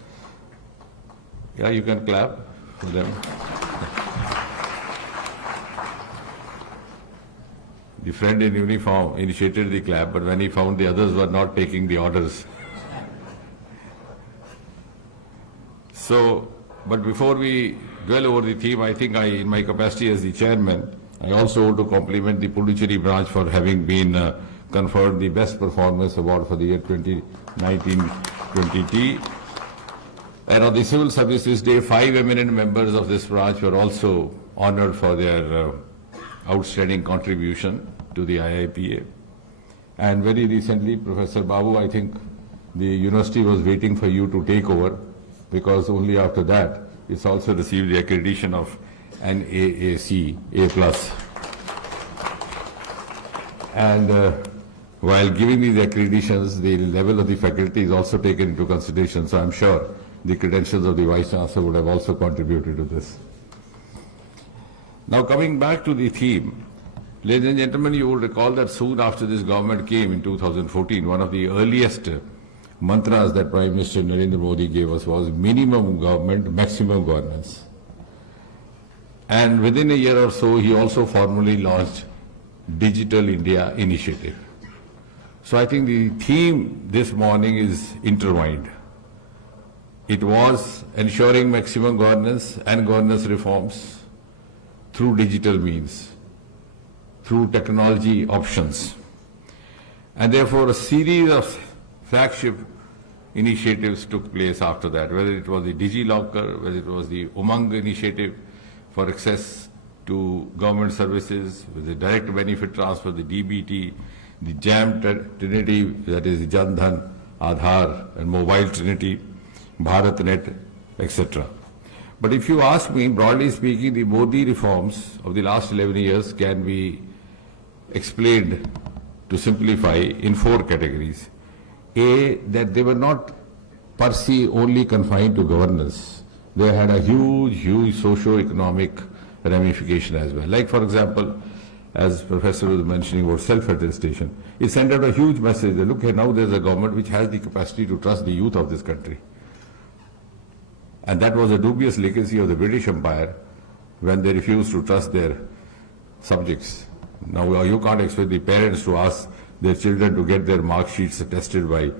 Yeah, you can clap for them. The friend in uniform initiated the clap, but when he found the others were not taking the orders. So, but before we dwell over the theme, I think in my capacity as the chairman, I also want to compliment the Puducherry branch for having been conferred the Best Performance Award for the year 2019-20. And on the Civil Services Day, 5 eminent members of this branch were also honored for their outstanding contribution to the IIPA. And very recently, Professor Babu, I think the university was waiting for you to take over, because only after that it's also received the accreditation of NAAC A+. And while giving these accreditations, the level of the faculty is also taken into consideration. So I'm sure the credentials of the Vice Chancellor would have also contributed to this. Now coming back to the theme, ladies and gentlemen, you will recall that soon after this government came in 2014, one of the earliest mantras that Prime Minister Narendra Modi gave us was minimum government, maximum governance. And within a year or so, he also formally launched Digital India Initiative. So I think the theme this morning is intertwined. It was ensuring maximum governance and governance reforms through digital means, through technology options. And therefore a series of flagship initiatives took place after that, whether it was the DigiLocker, whether it was the Umang initiative for access to government services, with the direct benefit transfer, the DBT, the JAM Trinity, that is the Jan Dhan, Aadhaar and Mobile Trinity, BharatNet, etc. But if you ask me, broadly speaking, the Modi reforms of the last 11 years can be explained, to simplify, in 4 categories. A, that they were not per se only confined to governance. They had a huge socio-economic ramification as well. Like, for example, as Professor was mentioning about self-attestation, it sent out a huge message that, look here, now there's a government which has the capacity to trust the youth of this country. And that was a dubious legacy of the British Empire when they refused to trust their subjects. Now you can't expect the parents to ask their children to get their mark sheets tested by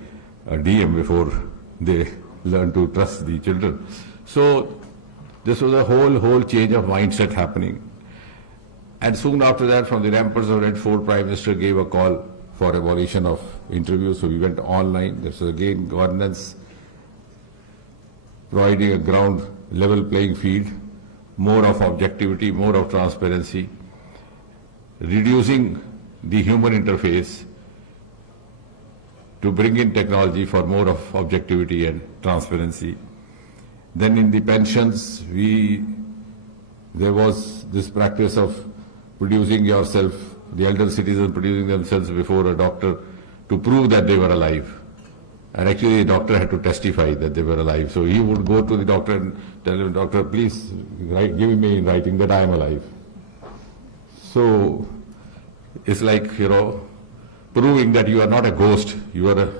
a DM before they learn to trust the children. So this was a whole change of mindset happening. And soon after that, from the ramparts of Red Fort, Prime Minister gave a call for abolition of interviews, so we went online. This was again governance, providing a ground level playing field, more of objectivity, more of transparency, reducing the human interface to bring in technology for more of objectivity and transparency. Then in the pensions, there was this practice of producing yourself, the elder citizens producing themselves before a doctor to prove that they were alive. And actually the doctor had to testify that they were alive. So he would go to the doctor and tell him, doctor, please give me in writing that I am alive. So it's like, proving that you are not a ghost, you are a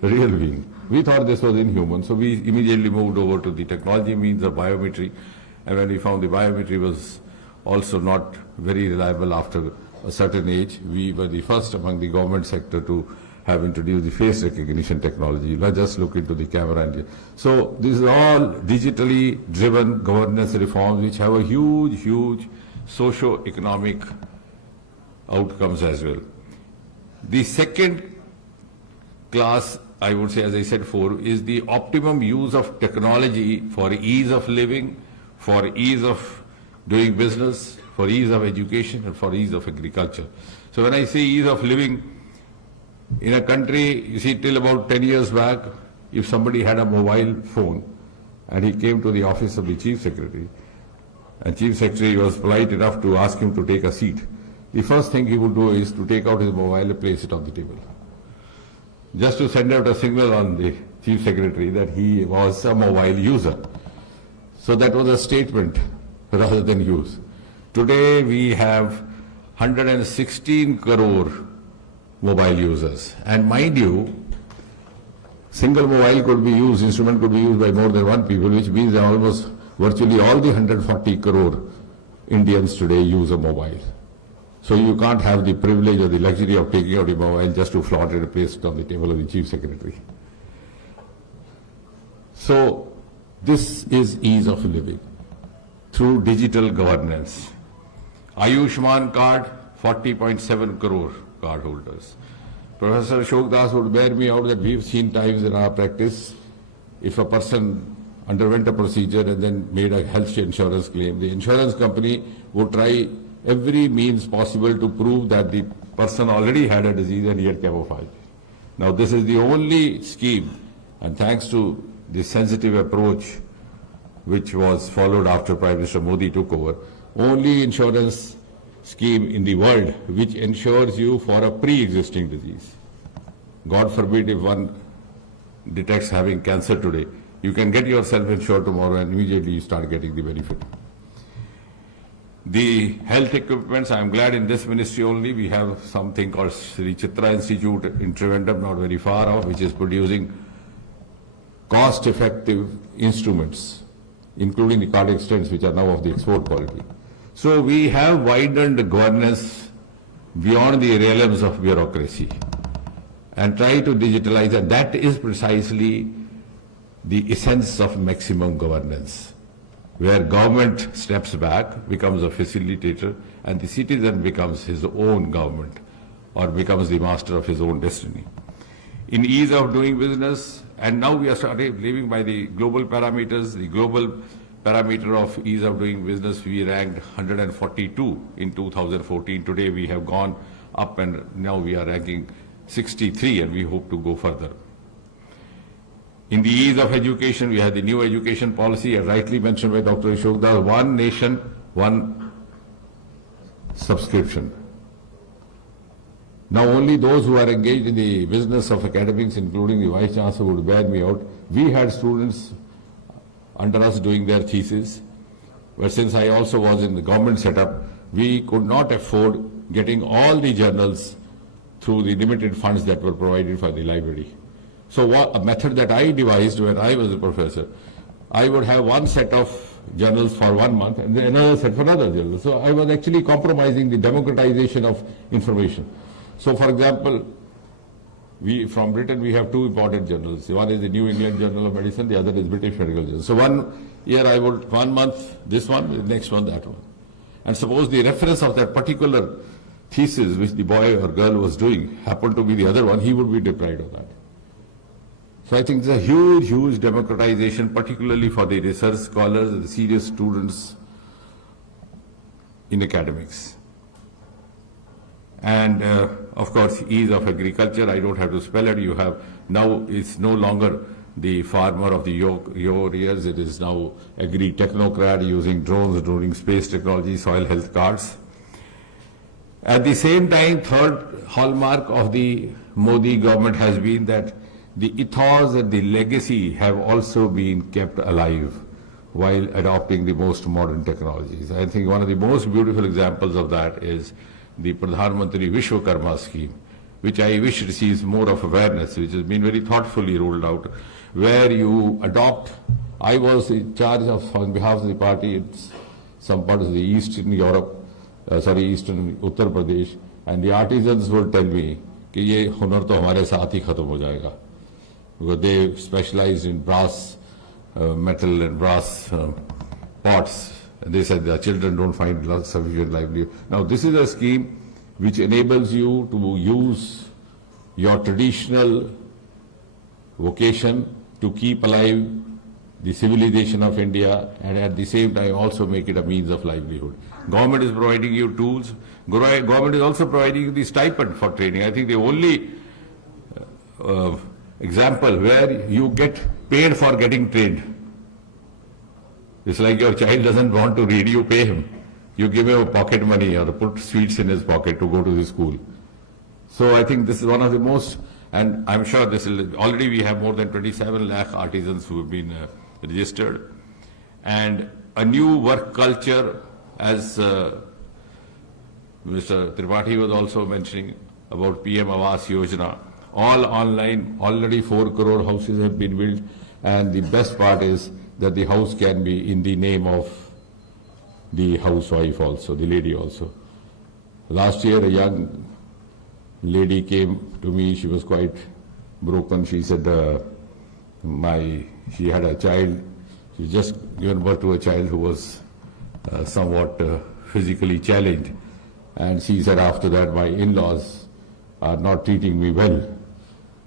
real being. We thought this was inhuman, so we immediately moved over to the technology means of biometry. And when we found the biometry was also not very reliable after a certain age, we were the first among the government sector to have introduced the face recognition technology. Let's just look into the camera. So these are all digitally driven governance reforms which have a huge socio-economic outcomes as well. The second class, I would say, as I said before, is the optimum use of technology for ease of living, for ease of doing business, for ease of education, and for ease of agriculture. So when I say ease of living, in a country, you see, till about 10 years back, if somebody had a mobile phone and he came to the office of the Chief Secretary, and Chief Secretary was polite enough to ask him to take a seat, the first thing he would do is to take out his mobile and place it on the table, just to send out a signal on the Chief Secretary that he was a mobile user. So that was a statement rather than use. Today we have 116 crore mobile users. And mind you, single mobile could be used, instrument could be used by more than one people, which means that almost virtually all the 140 crore Indians today use a mobile. So you can't have the privilege or the luxury of taking out a mobile just to flaunt it and place it on the table of the Chief Secretary. So this is ease of living through digital governance. Ayushman card, 40.7 crore card holders. Professor Ashok Das would bear me out that we've seen times in our practice, if a person underwent a procedure and then made a health insurance claim, the insurance company would try every means possible to prove that the person already had a disease and he had camouflaged. Now this is the only scheme, and thanks to the sensitive approach which was followed after Prime Minister Modi took over, only insurance scheme in the world which insures you for a pre-existing disease. God forbid if one detects having cancer today, you can get yourself insured tomorrow and immediately you start getting the benefit. The health equipments, I am glad in this ministry only we have something called Sri Chitra Institute in Trivandrum, not very far off, which is producing cost-effective instruments, including the cardiac stents, which are now of the export quality. So we have widened the governance beyond the realms of bureaucracy and try to digitalize, and that is precisely the essence of maximum governance, where government steps back, becomes a facilitator, and the citizen becomes his own government or becomes the master of his own destiny. In ease of doing business, and now we are started living by the global parameters, the global parameter of ease of doing business, we ranked 142 in 2014. Today we have gone up and now we are ranking 63 and we hope to go further. In the ease of education, we had the new education policy, as rightly mentioned by Dr. Ashok Das, one nation, one subscription. Now only those who are engaged in the business of academics, including the Vice Chancellor, would bear me out. We had students under us doing their thesis, but since I also was in the government setup, we could not afford getting all the journals through the limited funds that were provided for the library. So a method that I devised when I was a professor, I would have one set of journals for 1 month and then another set for another journal. So I was actually compromising the democratization of information. So for example, from Britain we have two important journals. One is the New England Journal of Medicine, the other is British Medical Journal. So 1 year I would, 1 month this one, the next one that one. And suppose the reference of that particular thesis which the boy or girl was doing happened to be the other one, he would be deprived of that. So I think it's a huge, huge democratization, particularly for the research scholars and the serious students in academics. And of course, ease of agriculture, I don't have to spell it. You have, now it's no longer the farmer of the your years, it is now agri-technocrat using drones, doing space technology, soil health cards. At the same time, third hallmark of the Modi government has been that the ethos and the legacy have also been kept alive while adopting the most modern technologies. I think one of the most beautiful examples of that is the Pradhan Mantri Vishwakarma scheme, which I wish receives more of awareness, which has been very thoughtfully rolled out, where you adopt. I was in charge of, on behalf of the party, it's some parts of the Eastern Europe, Eastern Uttar Pradesh, and the artisans would tell me कि ये हुनर तो हमारे साथ ही खत्म हो जाएगा, because they specialized in brass, metal and brass pots. And they said the children don't find sufficient livelihood. Now this is a scheme which enables you to use your traditional vocation to keep alive the civilization of India and at the same time also make it a means of livelihood. Government is providing you tools. Government is also providing you the stipend for training. I think the only example where you get paid for getting trained. It's like your child doesn't want to read, you pay him. You give him pocket money or put sweets in his pocket to go to the school. So I think this is one of the most, and I'm sure this will, already we have more than 27 lakh artisans who have been registered. And a new work culture, as Mr. Tripathi was also mentioning about PM Awas Yojana, all online, already 4 crore houses have been built, and the best part is that the house can be in the name of the housewife also, the lady also. Last year a young lady came to me, she was quite broken. She said she had a child, she just given birth to a child who was somewhat physically challenged, and she said after that my in-laws are not treating me well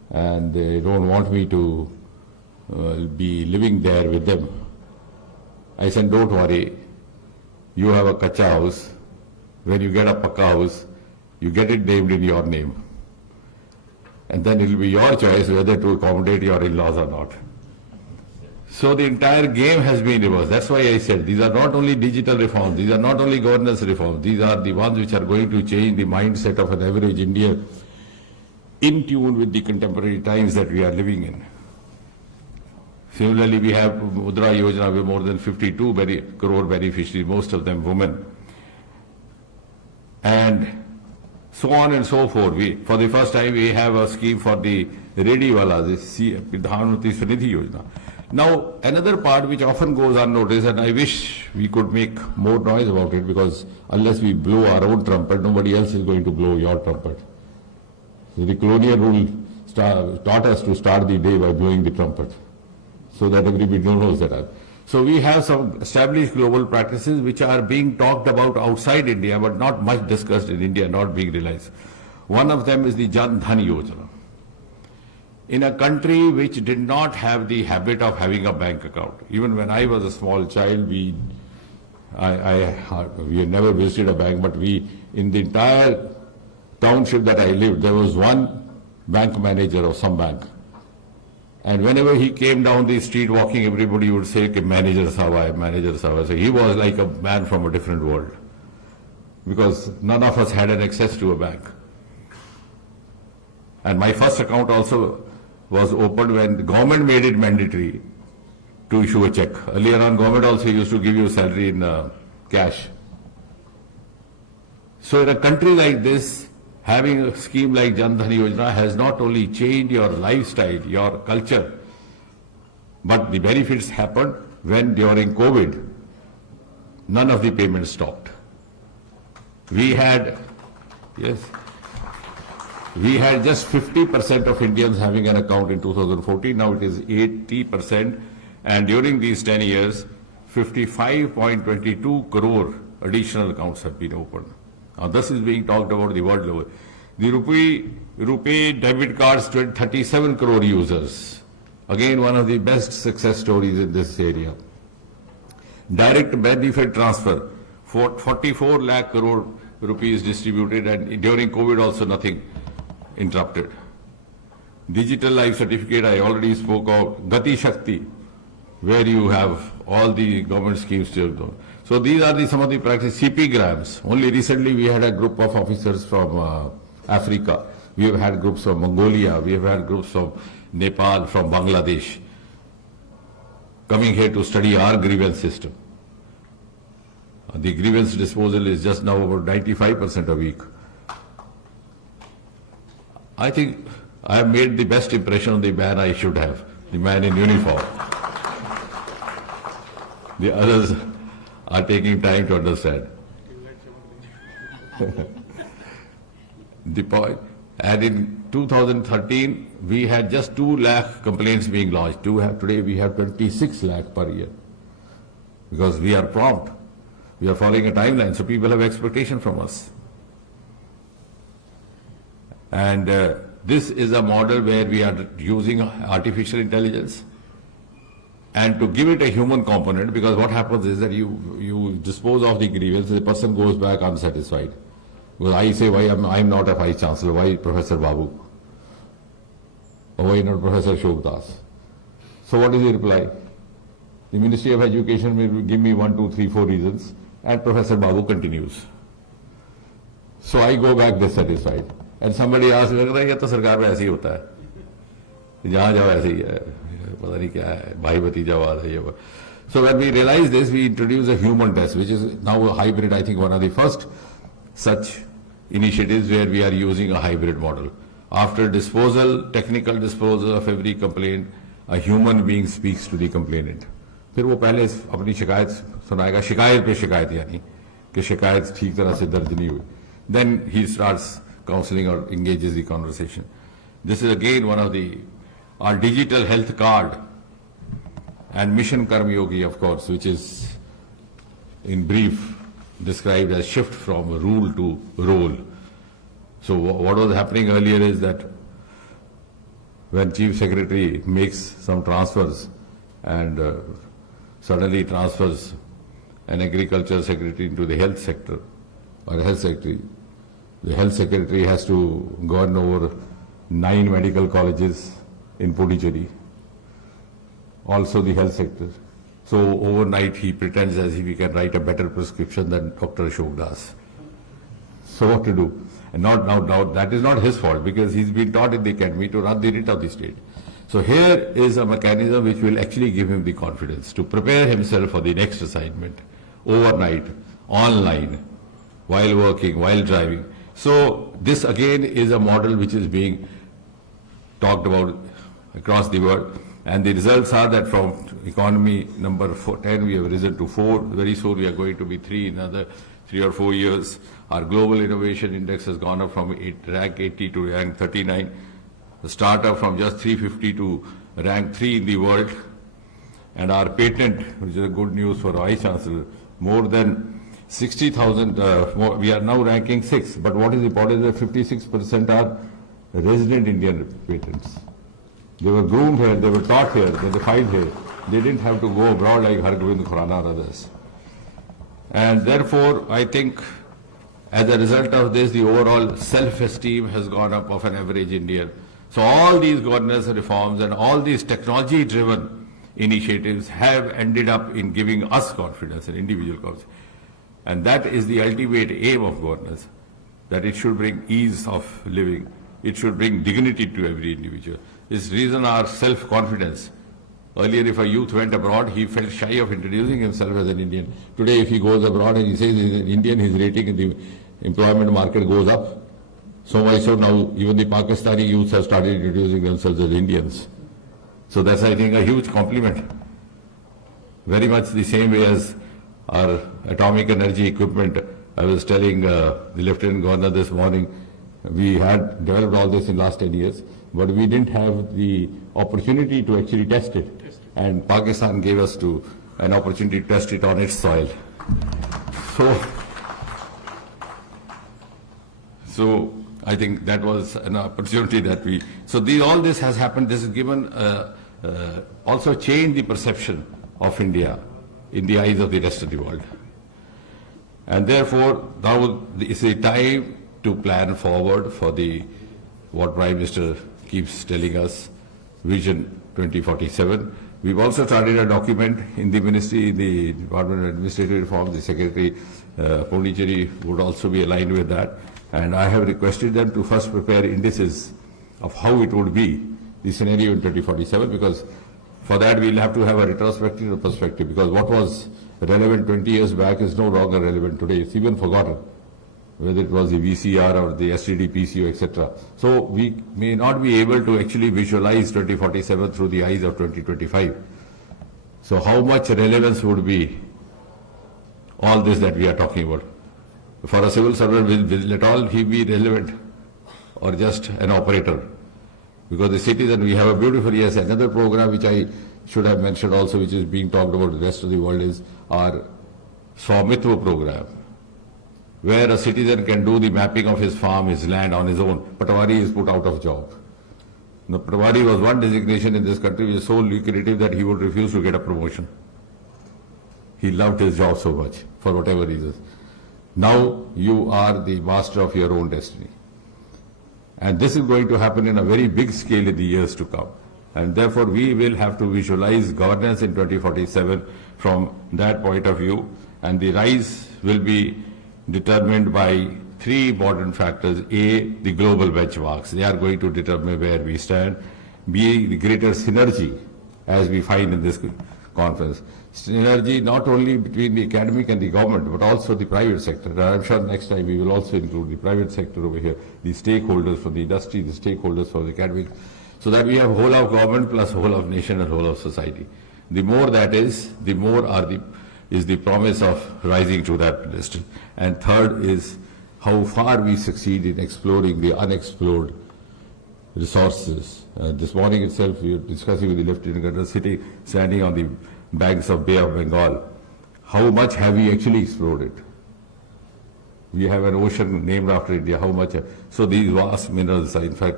and they don't want me to be living there with them. I said, don't worry, you have a kacha house. When you get a pakka house, you get it named in your name. And then it will be your choice whether to accommodate your in-laws or not. So the entire game has been reversed. That's why I said these are not only digital reforms, these are not only governance reforms, these are the ones which are going to change the mindset of an average Indian in tune with the contemporary times that we are living in. Similarly, we have Mudra Yojana with more than 52 crore beneficiaries, most of them women. And so on and so forth. For the first time, we have a scheme for the Rediwalas, the Pradhan Mantri Swanidhi Yojana. Now, another part which often goes unnoticed, and I wish we could make more noise about it, because unless we blow our own trumpet, nobody else is going to blow your trumpet. So the colonial rule taught us to start the day by blowing the trumpet, so that everybody knows that. So we have some established global practices which are being talked about outside India, but not much discussed in India, not being realized. One of them is the Jan Dhan Yojana. In a country which did not have the habit of having a bank account, even when I was a small child, we had never visited a bank, but in the entire township that I lived, there was one bank manager of some bank. And whenever he came down the street walking, everybody would say, manager sahab, manager sahab. So he was like a man from a different world, because none of us had an access to a bank. And my first account also was opened when the government made it mandatory to issue a check. Earlier on, government also used to give you salary in cash. So in a country like this, having a scheme like Jan Dhan Yojana has not only changed your lifestyle, your culture, but the benefits happened, when during COVID, none of the payments stopped. We had just 50% of Indians having an account in 2014. Now it is 80%. And during these 10 years, 55.22 crore additional accounts have been opened. Now this is being talked about the world level. The rupee debit cards, 37 crore users. Again, one of the best success stories in this area. Direct benefit transfer, 44 lakh crore rupees distributed, and during COVID also nothing interrupted. Digital life certificate, I already spoke of. Gati Shakti, where you have all the government schemes still going. So these are some of the practice. CP grams. Only recently we had a group of officers from Africa. We have had groups from Mongolia. We have had groups from Nepal, from Bangladesh, coming here to study our grievance system. The grievance disposal is just now about 95% a week. I think I have made the best impression on the man I should have, the man in uniform. The others are taking time to understand. The point. And in 2013, we had just 2 lakh complaints being lodged. Today we have 26 lakh per year. Because we are prompt. We are following a timeline, so people have expectation from us. And this is a model where we are using artificial intelligence and to give it a human component, because what happens is that you dispose of the grievance, the person goes back unsatisfied. Because I say, why I'm not a Vice Chancellor, why Professor Babu? Or why not Professor Ashok Das? So what is the reply? The Ministry of Education will give me 1, 2, 3, 4 reasons, and Professor Babu continues. So I go back dissatisfied. And somebody asks me, ये तो सरकार में ऐसे ही होता है, जहाँ जाओ ऐसे ही है, पता नहीं क्या है, भाई भतीजावाद है ये. So when we realize this, we introduce a human test, which is now a hybrid. I think one of the first such initiatives where we are using a hybrid model. After disposal, technical disposal of every complaint, a human being speaks to the complainant. फिर वो पहले अपनी शिकायत सुनाएगा, शिकायत पे शिकायत यानी कि शिकायत ठीक तरह से दर्ज नहीं हुई. Then he starts counseling or engages the conversation. This is again one of our digital health card and Mission Karma Yogi, of course, which is in brief described as shift from rule to role. So what was happening earlier is that when Chief Secretary makes some transfers and suddenly transfers an agriculture secretary into the health sector or a health secretary, the health secretary has to govern over 9 medical colleges in Puducherry, also the health sector. So overnight he pretends as if he can write a better prescription than Dr. Ashok Das. So what to do? And now that is not his fault, because he's been taught in the academy to run the writ of the state. So here is a mechanism which will actually give him the confidence to prepare himself for the next assignment overnight, online, while working, while driving. So this again is a model which is being talked about across the world, and the results are that from economy number 10 we have risen to 4. Very soon we are going to be 3 in another 3 or 4 years. Our global innovation index has gone up from rank 80 to rank 39. The startup from just 350 to rank 3 in the world. And our patent, which is a good news for Vice Chancellor, more than 60,000, we are now ranking 6. But what is important is that 56% are resident Indian patents. They were groomed here, they were taught here, they were filed here. They didn't have to go abroad like Hargobind Khurana or others. And therefore, I think as a result of this, the overall self-esteem has gone up of an average Indian. So all these governance reforms and all these technology-driven initiatives have ended up in giving us confidence, an individual confidence. And that is the ultimate aim of governance, that it should bring ease of living. It should bring dignity to every individual. This reason our self-confidence. Earlier, if a youth went abroad, he felt shy of introducing himself as an Indian. Today, if he goes abroad and he says he's an Indian, his rating in the employment market goes up. So much so now, even the Pakistani youths have started introducing themselves as Indians. So that's, I think, a huge compliment. very much the same way as our atomic energy equipment. I was telling the Lieutenant Governor this morning, we had developed all this in last 10 years, but we didn't have the opportunity to actually test it. And Pakistan gave us an opportunity to test it on its soil. So I think that was an opportunity that all this has happened. This has given, also changed the perception of India in the eyes of the rest of the world. And therefore, now is the time to plan forward for what Prime Minister keeps telling us, Vision 2047. We've also started a document in the Ministry, the Department of Administrative Reform. The Secretary, Pondicherry, would also be aligned with that. And I have requested them to first prepare indices of how it would be, the scenario in 2047, because for that we'll have to have a retrospective perspective, because what was relevant 20 years back is no longer relevant today. It's even forgotten, whether it was the VCR or the STD, PCO, etc. So we may not be able to actually visualize 2047 through the eyes of 2025. So how much relevance would be all this that we are talking about? For a civil servant, will at all he be relevant or just an operator? Because the citizen, we have a beautiful, yes, another program which I should have mentioned also, which is being talked about the rest of the world, is our Swamitva program, where a citizen can do the mapping of his farm, his land on his own. Patwari is put out of job. Now, Patwari was one designation in this country which is so lucrative that he would refuse to get a promotion. He loved his job so much, for whatever reasons. Now you are the master of your own destiny. And this is going to happen in a very big scale in the years to come. And therefore we will have to visualize governance in 2047 from that point of view. And the rise will be determined by three important factors. A, the global benchmarks. They are going to determine where we stand. B, the greater synergy, as we find in this conference. Synergy not only between the academic and the government, but also the private sector. And I'm sure next time we will also include the private sector over here, the stakeholders from the industry, the stakeholders from the academic, so that we have whole of government plus whole of nation and whole of society. The more that is, the more is the promise of rising to that pedestal. And third is how far we succeed in exploring the unexplored resources. This morning itself, we were discussing with the Lieutenant Governor, standing on the banks of Bay of Bengal. How much have we actually explored it? We have an ocean named after India. How much? So these vast minerals are, in fact,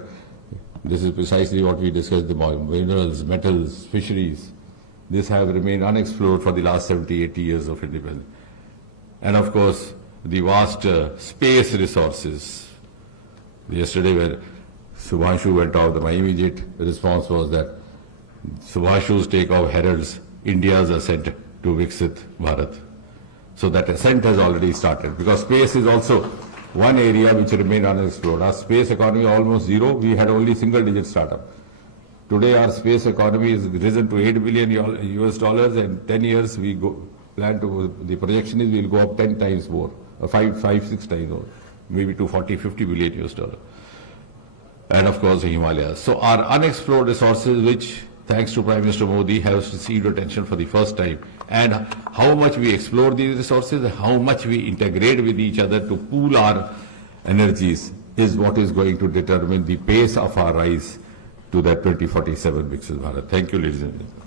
this is precisely what we discussed about: minerals, metals, fisheries. This have remained unexplored for the last 70, 80 years of independence. And of course, the vast space resources. Yesterday, when Subhashu went out, my immediate response was that Subhashu's takeoff heralds India's ascent to Viksit Bharat. So that ascent has already started, because space is also one area which remained unexplored. Our space economy almost zero. We had only single-digit startup. Today, our space economy has risen to $8 billion US dollars, and 10 years we the projection is we'll go up 10 times more, 5, 6 times more, maybe to 40, 50 billion US dollars. And of course, the Himalayas. So our unexplored resources, which thanks to Prime Minister Modi, have received attention for the first time. And how much we explore these resources, how much we integrate with each other to pool our energies, is what is going to determine the pace of our rise to that 2047 Viksit Bharat. Thank you, ladies and gentlemen.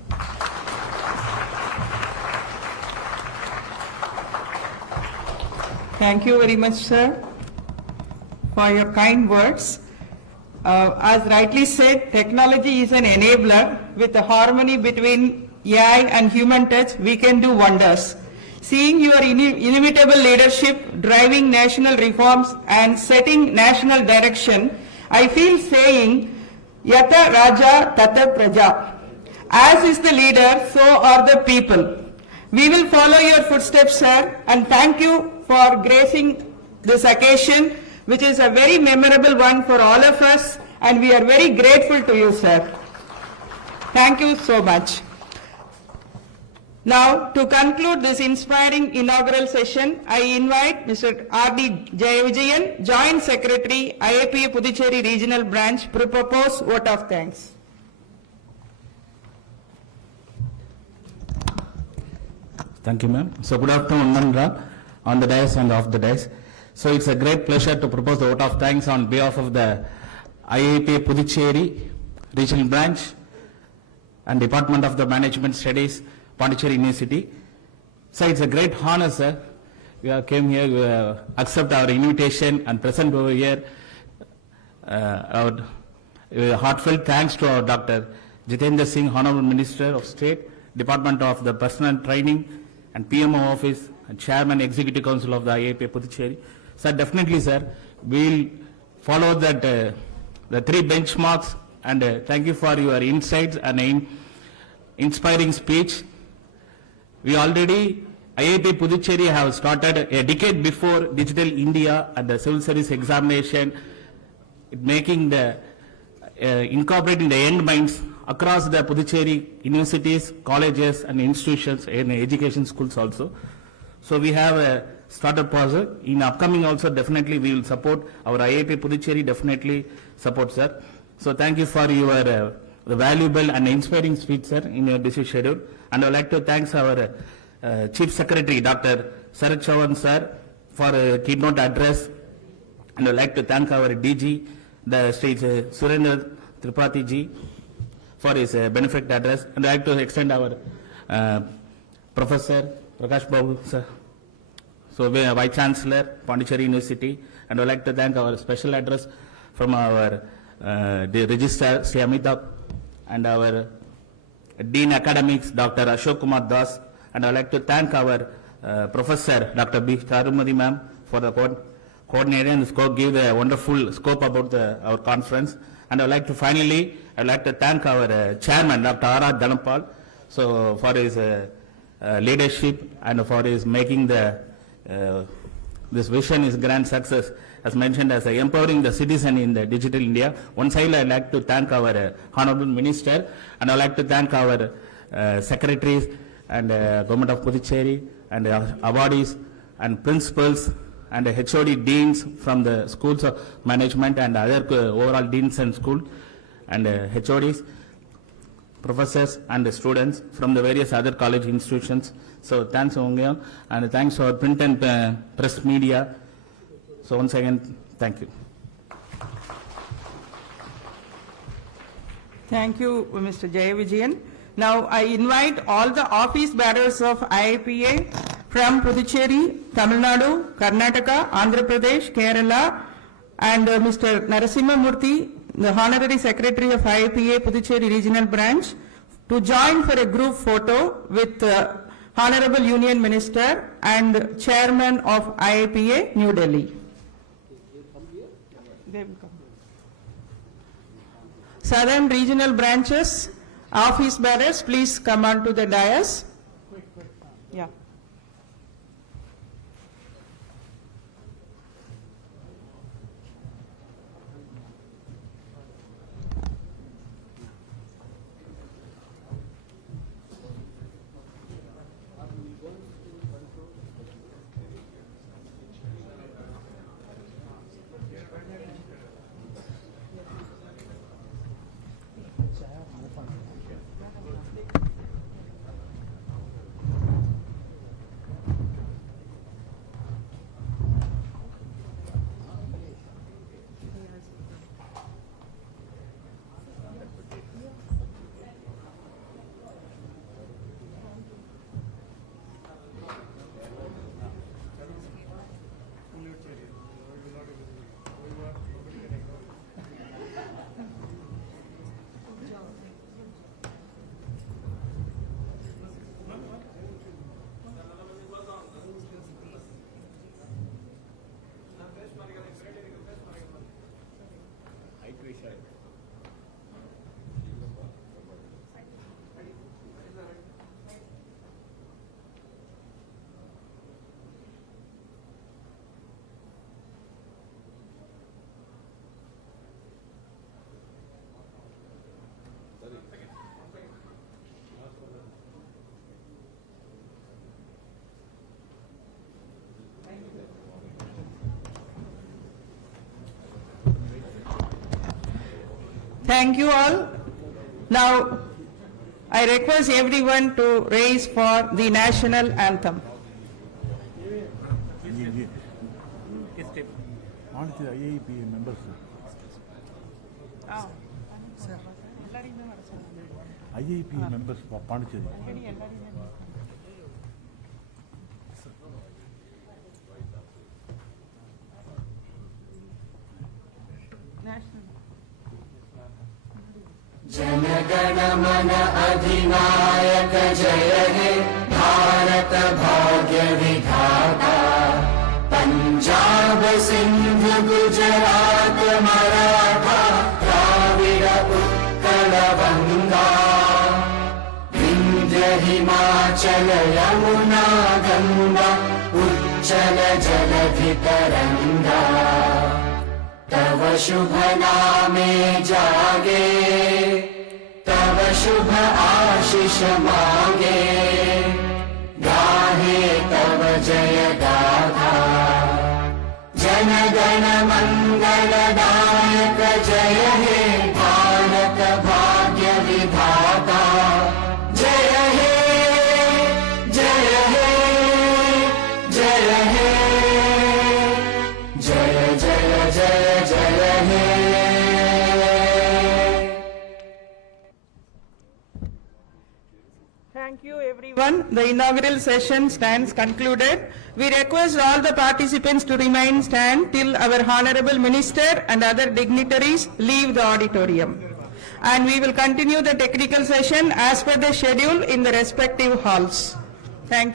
Thank you very much, sir, for your kind words. As rightly said, technology is an enabler. With the harmony between AI and human touch, we can do wonders. Seeing your inimitable leadership, driving national reforms and setting national direction, I feel saying, Yata Raja Tata Praja. As is the leader, so are the people. We will follow your footsteps, sir, and thank you for gracing this occasion, which is a very memorable one for all of us, and we are very grateful to you, sir. Thank you so much. Now, to conclude this inspiring inaugural session, I invite Mr. R.D. Jayavijayan, Joint Secretary, IIPA Puducherry Regional Branch, to propose vote of thanks. Thank you, ma'am. So good afternoon, Nandra, on the dais and off the dais. So it's a great pleasure to propose the vote of thanks on behalf of the IIPA Puducherry Regional Branch and Department of the Management Studies, Pondicherry University. So it's a great honor, sir. We have came here, accept our invitation and present over here. Our heartfelt thanks to our Dr. Jitendra Singh, Honorable Minister of State, Department of the Personal Training and PMO Office and Chairman Executive Council of the IIPA Puducherry. Sir, definitely, sir, we'll follow that the three benchmarks, and thank you for your insights and inspiring speech. We already, IIPA Puducherry have started a decade before Digital India and the civil service examination, making the incorporating the young minds across the Puducherry universities, colleges and institutions and education schools also. So we have a started project. In upcoming also definitely we will support our IIPA Puducherry, definitely support, sir. So thank you for your the valuable and inspiring speech, sir, in your busy schedule. And I would like to thank our Chief Secretary, Dr. Sarat Chavan, sir, for a keynote address. And I would like to thank our DG, the State Surendra Tripathi ji, for his benefit address. And I would like to extend our Professor Prakash Babu, sir. So we are Vice Chancellor, Pondicherry University. And I would like to thank our special address from our the Registrar, Sri Amitabh, and our Dean Academics, Dr. Ashok Kumar Das. And I would like to thank our Professor, Dr. B. Charumadi ma'am, for the coordinating and give a wonderful scope about our conference. And I would like to finally, I would like to thank our Chairman, Dr. R. Dhanapal, so for his leadership and for his making the this vision is grand success, as mentioned as empowering the citizen in the digital India. One side I would like to thank our Honorable Minister, and I would like to thank our secretaries and Government of Puducherry and awardees and principals and HOD deans from the schools of management and other overall deans and school and HODs, professors and students from the various other college institutions. So thanks Ongya, and thanks to our print and press media. So once again, thank you. Thank you, Mr. Jayavijayan. Now I invite all the office bearers of IIPA from Puducherry, Tamil Nadu, Karnataka, Andhra Pradesh, Kerala, and Mr. Narasimha Murthy, the Honorary Secretary of IIPA Puducherry Regional Branch, to join for a group photo with Honorable Union Minister and Chairman of IIPA, New Delhi. They will come. Southern Regional Branches, office bearers, please come on to the dais. Yeah. Thank you all. Now, I request everyone to raise for the national anthem. IIPA members. IIPA members for Pondicherry. जनगण मन अधिनायक जय हे भारत भाग्य विधाता पंजाब सिंध गुजरात मराठा द्राविड़ उत्कल बंगा विंध्य हिमाचल यमुना गंगा उच्चल जलधि तरंगा तव शुभ नामे जागे तव शुभ आशीष मांगे गाहे तव जय गाथा जन गण मंगलदायक जय हे भारत भाग्य विधाता जय हे जय हे जय हे जय जय जय जय हे Thank you, everyone. The inaugural session stands concluded. We request all the participants to remain stand till our Honorable Minister and other dignitaries leave the auditorium. And we will continue the technical session as per the schedule in the respective halls. Thank you.